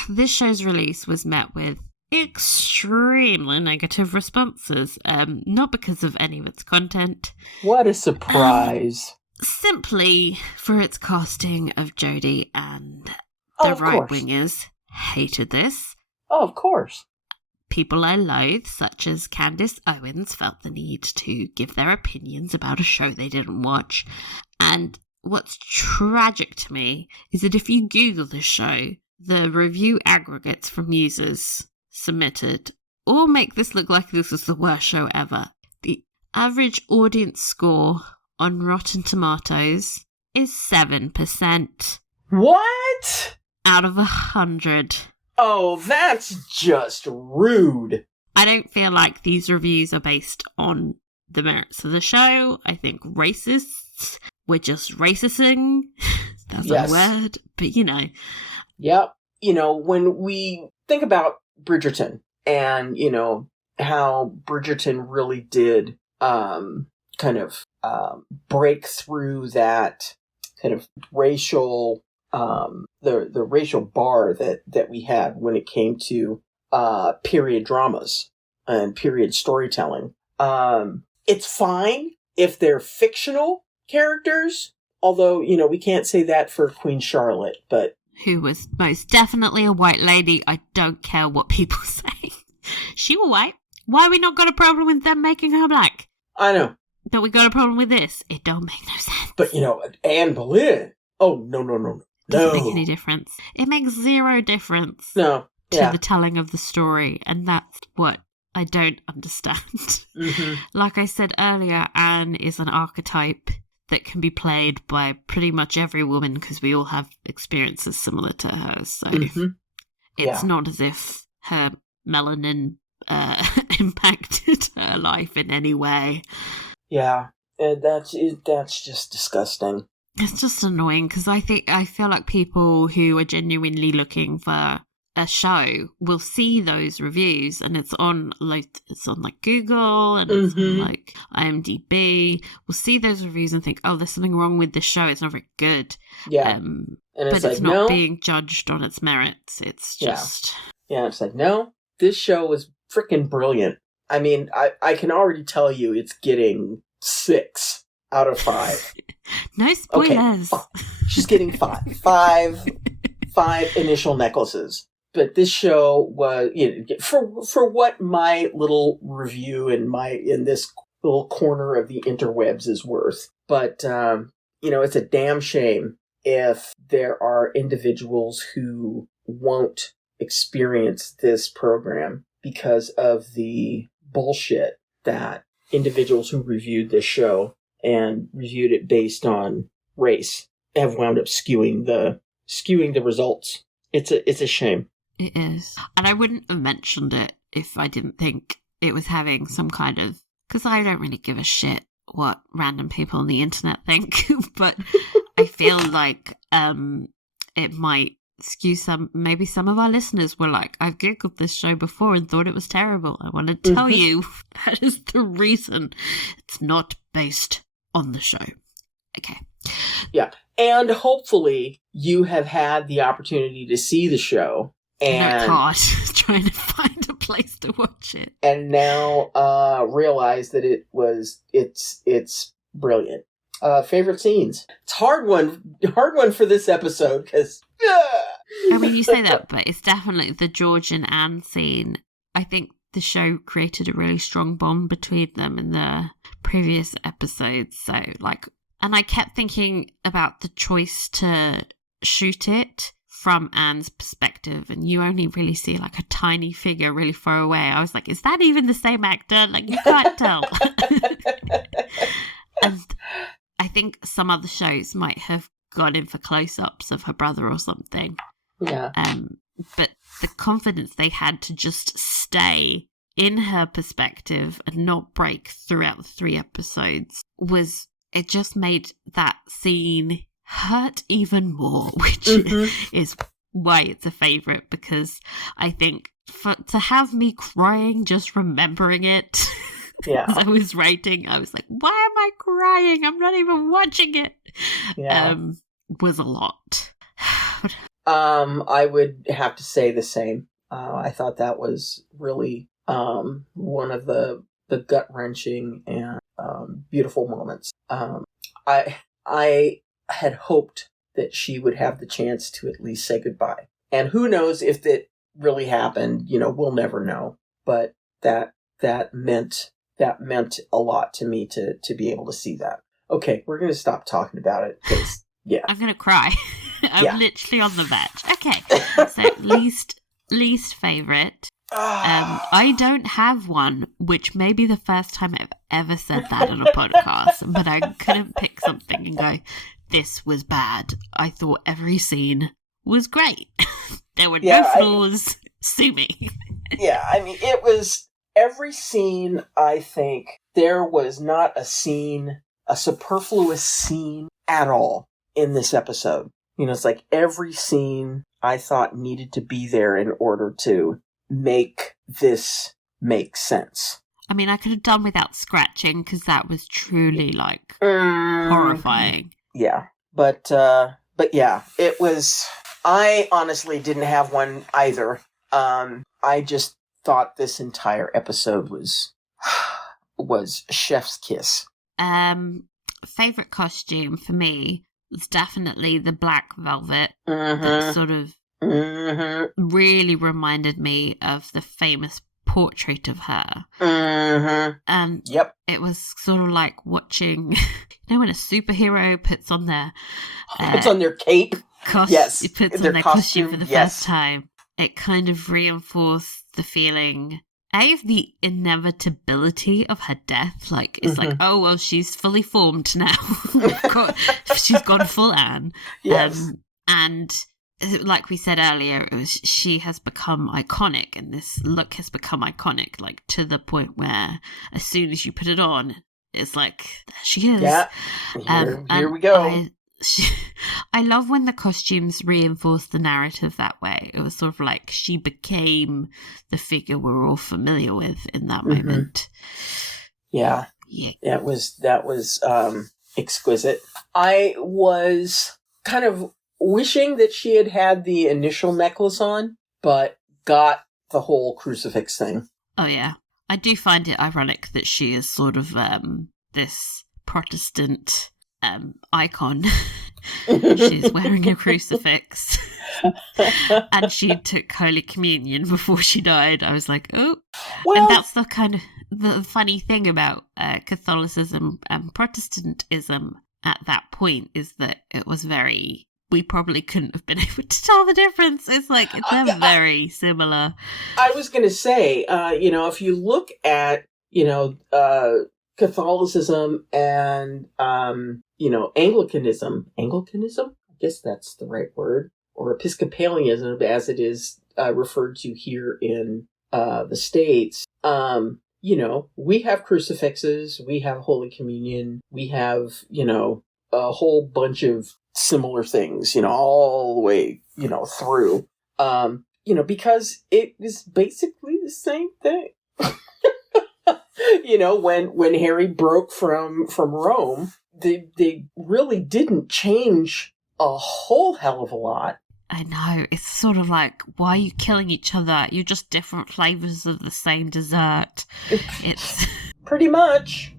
This show's release was met with extremely negative responses, not because of any of its content. What a surprise. Simply for its casting of Jodie, and the right-wingers hated this. Oh, of course. People I loathe, such as Candace Owens, felt the need to give their opinions about a show they didn't watch. And what's tragic to me is that if you Google this show, the review aggregates from users submitted all make this look like this was the worst show ever. The average audience score on Rotten Tomatoes is 7%. What? Out of 100. Oh, that's just rude. I don't feel like these reviews are based on the merits of the show. I think racists were just racisting. That's a word, but Yep. When we think about Bridgerton and, how Bridgerton really did break through that kind of racial... the racial bar that we had when it came to period dramas and period storytelling. It's fine if they're fictional characters, although, we can't say that for Queen Charlotte, but... Who was most definitely a white lady. I don't care what people say. She was white. Why we not got a problem with them making her black? I know. But we got a problem with this. It don't make no sense. But, Anne Boleyn. Oh, no. Doesn't make any difference. It makes zero difference to the telling of the story, and that's what I don't understand. Mm-hmm. Like I said earlier, Anne is an archetype that can be played by pretty much every woman because we all have experiences similar to hers. So it's not as if her melanin impacted her life in any way. Yeah, that's just disgusting. It's just annoying because I feel like people who are genuinely looking for a show will see those reviews, and it's on Google and it's on IMDb. We'll see those reviews and think, oh, there's something wrong with this show. It's not very good. Yeah, but it's not being judged on its merits. It's just it's like, no, this show was freaking brilliant. I mean, I can already tell you it's getting 6 out of 5. No spoilers. Okay. She's getting 5. 5 initial necklaces. But this show was, for what my little review in this little corner of the interwebs is worth. But, it's a damn shame if there are individuals who won't experience this program because of the bullshit that individuals who reviewed this show and reviewed it based on race have wound up skewing the results. It's a shame. It is. And I wouldn't have mentioned it if I didn't think it was having some kind of... Because I don't really give a shit what random people on the internet think, but I feel like it might skew maybe some of our listeners were like, I've Googled this show before and thought it was terrible. I want to tell you that is the reason it's not based on the show. Okay. Yeah. And hopefully you have had the opportunity to see the show. And it's hard trying to find a place to watch it. And now realize that it's brilliant. Favorite scenes. It's hard one for this episode because I mean, you say that, but it's definitely the George and Anne scene. I think the show created a really strong bond between them in the previous episodes. So, and I kept thinking about the choice to shoot it from Anne's perspective, and you only really see a tiny figure really far away. I was like, is that even the same actor? You can't tell. And I think some other shows might have gone in for close-ups of her brother or something. Yeah. But the confidence they had to just stay in her perspective and not break throughout the 3 episodes it just made that scene hurt even more, which is why it's a favourite, because I think to have me crying just remembering it as I was writing, I was like, why am I crying? I'm not even watching it. Yeah. Was a lot. I would have to say the same. I thought that was really one of the gut-wrenching and beautiful moments. I had hoped that she would have the chance to at least say goodbye. And who knows if that really happened, we'll never know. But that meant a lot to me to be able to see that. Okay, we're going to stop talking about it because, yeah. I'm going to cry. I'm literally on the verge. Okay, so least favourite. I don't have one, which may be the first time I've ever said that on a podcast, but I couldn't pick something and go, this was bad. I thought every scene was great. There were no flaws. Sue me. Yeah, I mean, it was every scene. I think there was not a superfluous scene at all in this episode. It's like every scene I thought needed to be there in order to make this make sense. I mean, I could have done without scratching because that was truly horrifying. Yeah, but yeah, it was. I honestly didn't have one either. I just thought this entire episode was chef's kiss. Favorite costume for me was definitely the black velvet. That sort of really reminded me of the famous portrait of her. And it was sort of like watching, when a superhero puts on their cape. Yes, it puts on their costume for the first time. It kind of reinforced the feeling of the inevitability of her death. It's like, oh well, she's fully formed now. She's gone full Anne. Yes. And like we said earlier, she has become iconic, and this look has become iconic, to the point where as soon as you put it on, it's like, there she is. Yeah, here we go. I love when the costumes reinforce the narrative that way. It was sort of like she became the figure we're all familiar with in that moment. Yeah. That was exquisite. I was kind of wishing that she had the initial necklace on, but got the whole crucifix thing. Oh yeah. I do find it ironic that she is sort of this Protestant icon. She's wearing a crucifix. And she took Holy Communion before she died. I was like, oh. Well, and that's the kind of... the funny thing about Catholicism and Protestantism at that point is that it was we probably couldn't have been able to tell the difference. It's like, they're very similar. I was going to say, if you look at, Catholicism and, Anglicanism, I guess that's the right word, or Episcopalianism as it is referred to here in the States, we have crucifixes, we have Holy Communion, we have, a whole bunch of similar things, all the way, through, because it is basically the same thing. When Harry broke from Rome, they really didn't change a whole hell of a lot. I know. It's sort of like, why are you killing each other? You're just different flavors of the same dessert. It's pretty much.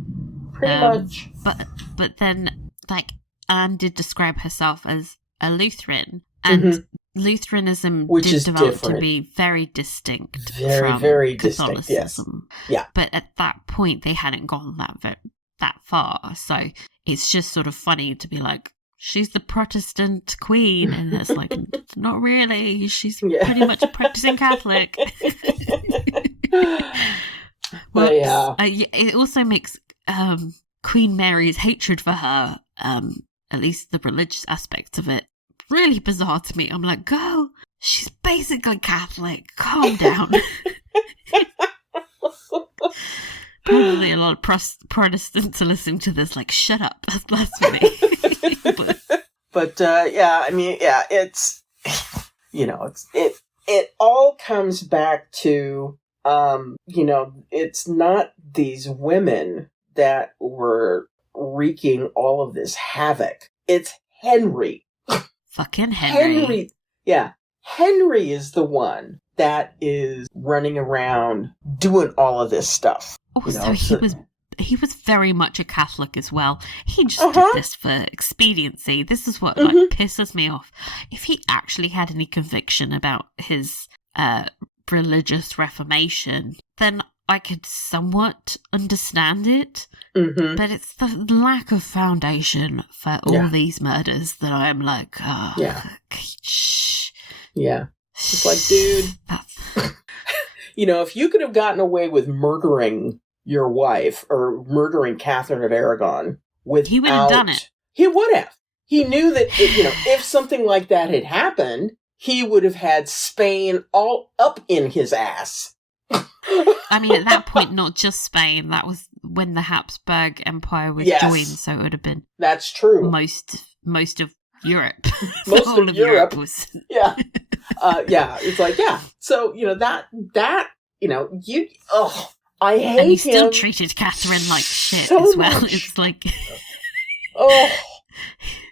But then, like, Anne did describe herself as a Lutheran, and Lutheranism which did develop different. to be very distinct from Catholicism. Distinct, yes. Yeah. But at that point, they hadn't gone that far. So it's just sort of funny to be like, she's the Protestant queen, and it's like, not really. She's pretty much a practicing Catholic. But it also makes Queen Mary's hatred for her, at least the religious aspects of it, really bizarre to me. I'm like, girl, she's basically Catholic. Calm down. Probably a lot of Protestants are listening to this like, shut up, that's blasphemy. It's, it all comes back to, it's not these women that were wreaking all of this havoc. It's Henry. Fucking Henry. Yeah. Henry is the one that is running around doing all of this stuff. He was very much a Catholic as well. He just did this for expediency. This is what pisses me off. If he actually had any conviction about his religious reformation, then I could somewhat understand it. But it's the lack of foundation for all these murders that I'm like, It's like, dude, if you could have gotten away with murdering your wife or murdering Catherine of Aragon he would have done it. He would have. He knew that, if something like that had happened, he would have had Spain all up in his ass. I mean, at that point, not just Spain. That was when the Habsburg Empire was joined, so it would have been. That's true. Most of Europe. Most all of Europe was. Yeah. It's like, So I hate him. And he still treated Catherine like shit so as well. Much. It's like,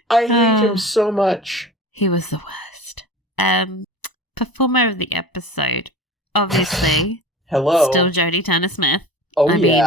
I hate him so much. He was the worst. Performer of the episode, obviously. Hello. Still Jodie Turner-Smith. I mean,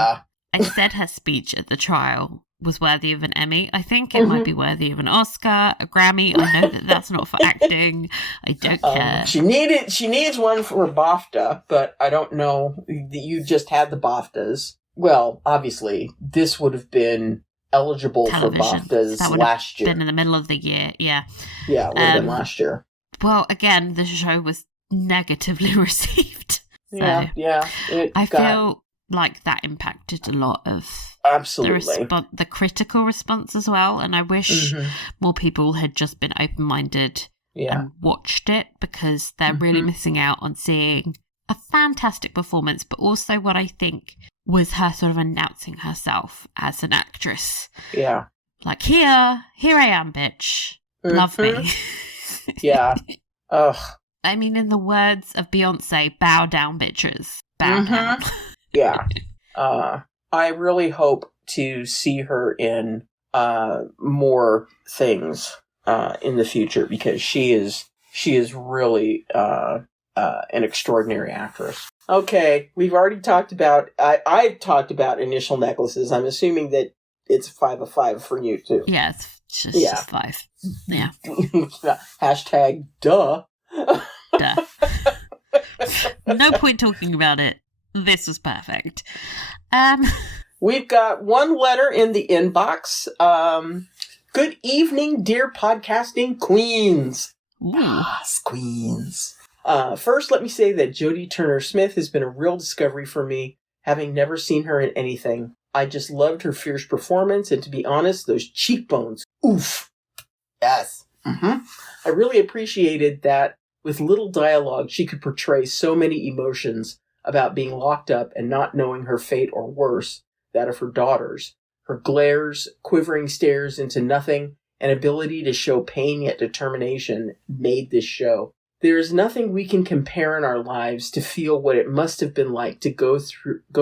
I said her speech at the trial was worthy of an Emmy. I think it might be worthy of an Oscar, a Grammy. I know that that's not for acting. I don't care. She needs one for BAFTA, but I don't know. You just had the BAFTAs. Well, obviously, this would have been eligible Television. for BAFTAs that would last year. Been in the middle of the year, yeah. Yeah, it would have been last year. Well, again, the show was negatively received. So yeah. I feel like that impacted a lot of the critical response as well, and I wish more people had just been open-minded and watched it, because they're really missing out on seeing a fantastic performance, but also what I think was her sort of announcing herself as an actress. Yeah. Like, here I am, bitch. Love me. Yeah. Ugh. I mean, in the words of Beyonce, bow down, bitches. Bow down. Yeah. I really hope to see her in more things in the future, because she is really an extraordinary actress. Okay, we've already talked about. I've talked about initial necklaces. I'm assuming that it's 5 of 5 for you too. Yeah, it's just 5. Yeah. Hashtag duh. Duh. No point talking about it. This was perfect. We've got one letter in the inbox. Good evening, dear podcasting queens. Yes, queens. First, let me say that Jodie Turner-Smith has been a real discovery for me, having never seen her in anything. I just loved her fierce performance, and to be honest, those cheekbones. Oof. Yes. Mm-hmm. I really appreciated that with little dialogue, she could portray so many emotions about being locked up and not knowing her fate, or worse, that of her daughters. Her glares, quivering stares into nothing, and ability to show pain yet determination made this show. There is nothing we can compare in our lives to feel what it must have been like to go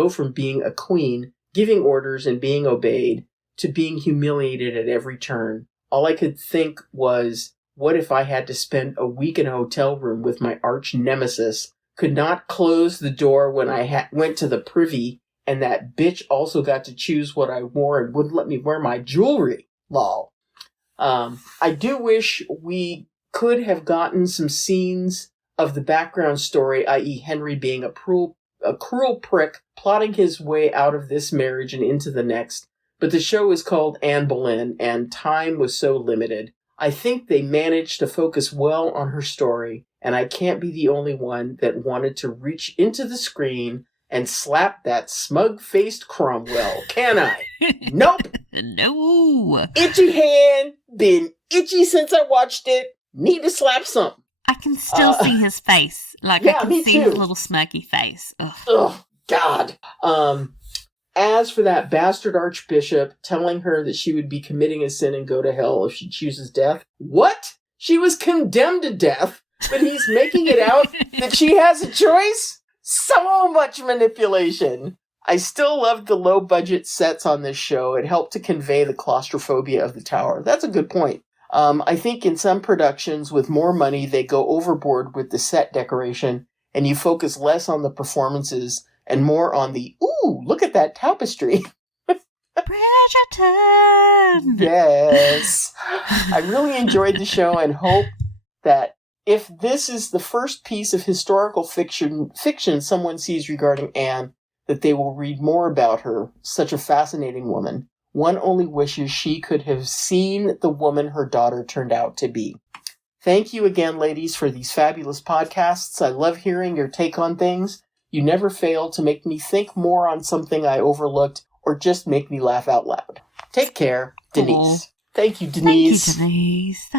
from being a queen, giving orders and being obeyed, to being humiliated at every turn. All I could think was, what if I had to spend a week in a hotel room with my arch nemesis, could not close the door when I went to the privy, and that bitch also got to choose what I wore and wouldn't let me wear my jewelry. Lol. I do wish we could have gotten some scenes of the background story, i.e. Henry being a cruel prick, plotting his way out of this marriage and into the next. But the show is called Anne Boleyn, and time was so limited. I think they managed to focus well on her story, and I can't be the only one that wanted to reach into the screen and slap that smug-faced Cromwell, can I? Nope! No! Itchy hand, been itchy since I watched it, need to slap something. I can still see his face. Like, yeah, I can see his little smirky face. Ugh. Oh, God. As for that bastard archbishop telling her that she would be committing a sin and go to hell if she chooses death, what? She was condemned to death, but he's making it out that she has a choice? So much manipulation. I still loved the low-budget sets on this show. It helped to convey the claustrophobia of the tower. That's a good point. I think in some productions with more money, they go overboard with the set decoration, and you focus less on the performances and more on the, ooh, look at that tapestry. Bridgerton! Yes. I really enjoyed the show and hope that if this is the first piece of historical fiction someone sees regarding Anne, that they will read more about her, such a fascinating woman. One only wishes she could have seen the woman her daughter turned out to be. Thank you again, ladies, for these fabulous podcasts. I love hearing your take on things. You never fail to make me think more on something I overlooked or just make me laugh out loud. Take care, Denise. Aww. Thank you, Denise. Thank you, Denise.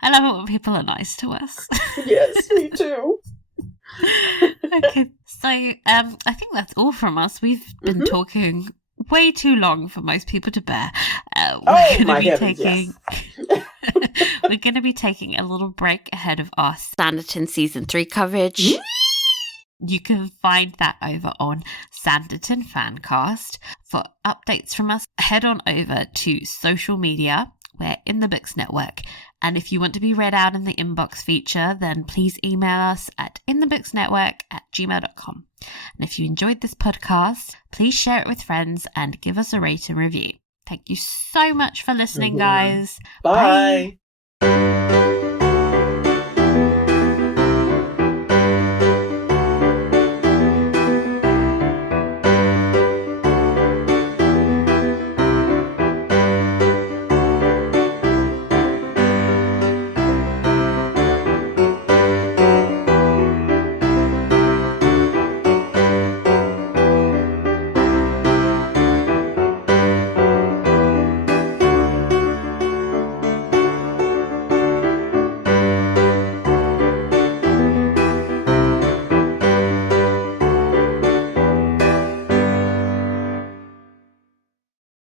I love it when people are nice to us. Yes, me too. Okay, so I think that's all from us. We've been talking way too long for most people to bear. Yes. We're going to be taking a little break ahead of our Sanditon Season 3 coverage. You can find that over on Sanditon Fancast. For updates from us, head on over to social media. We're in the Books Network. And if you want to be read out in the inbox feature, then please email us at inthebooksnetwork@gmail.com. And if you enjoyed this podcast, please share it with friends and give us a rate and review. Thank you so much for listening, guys. Bye.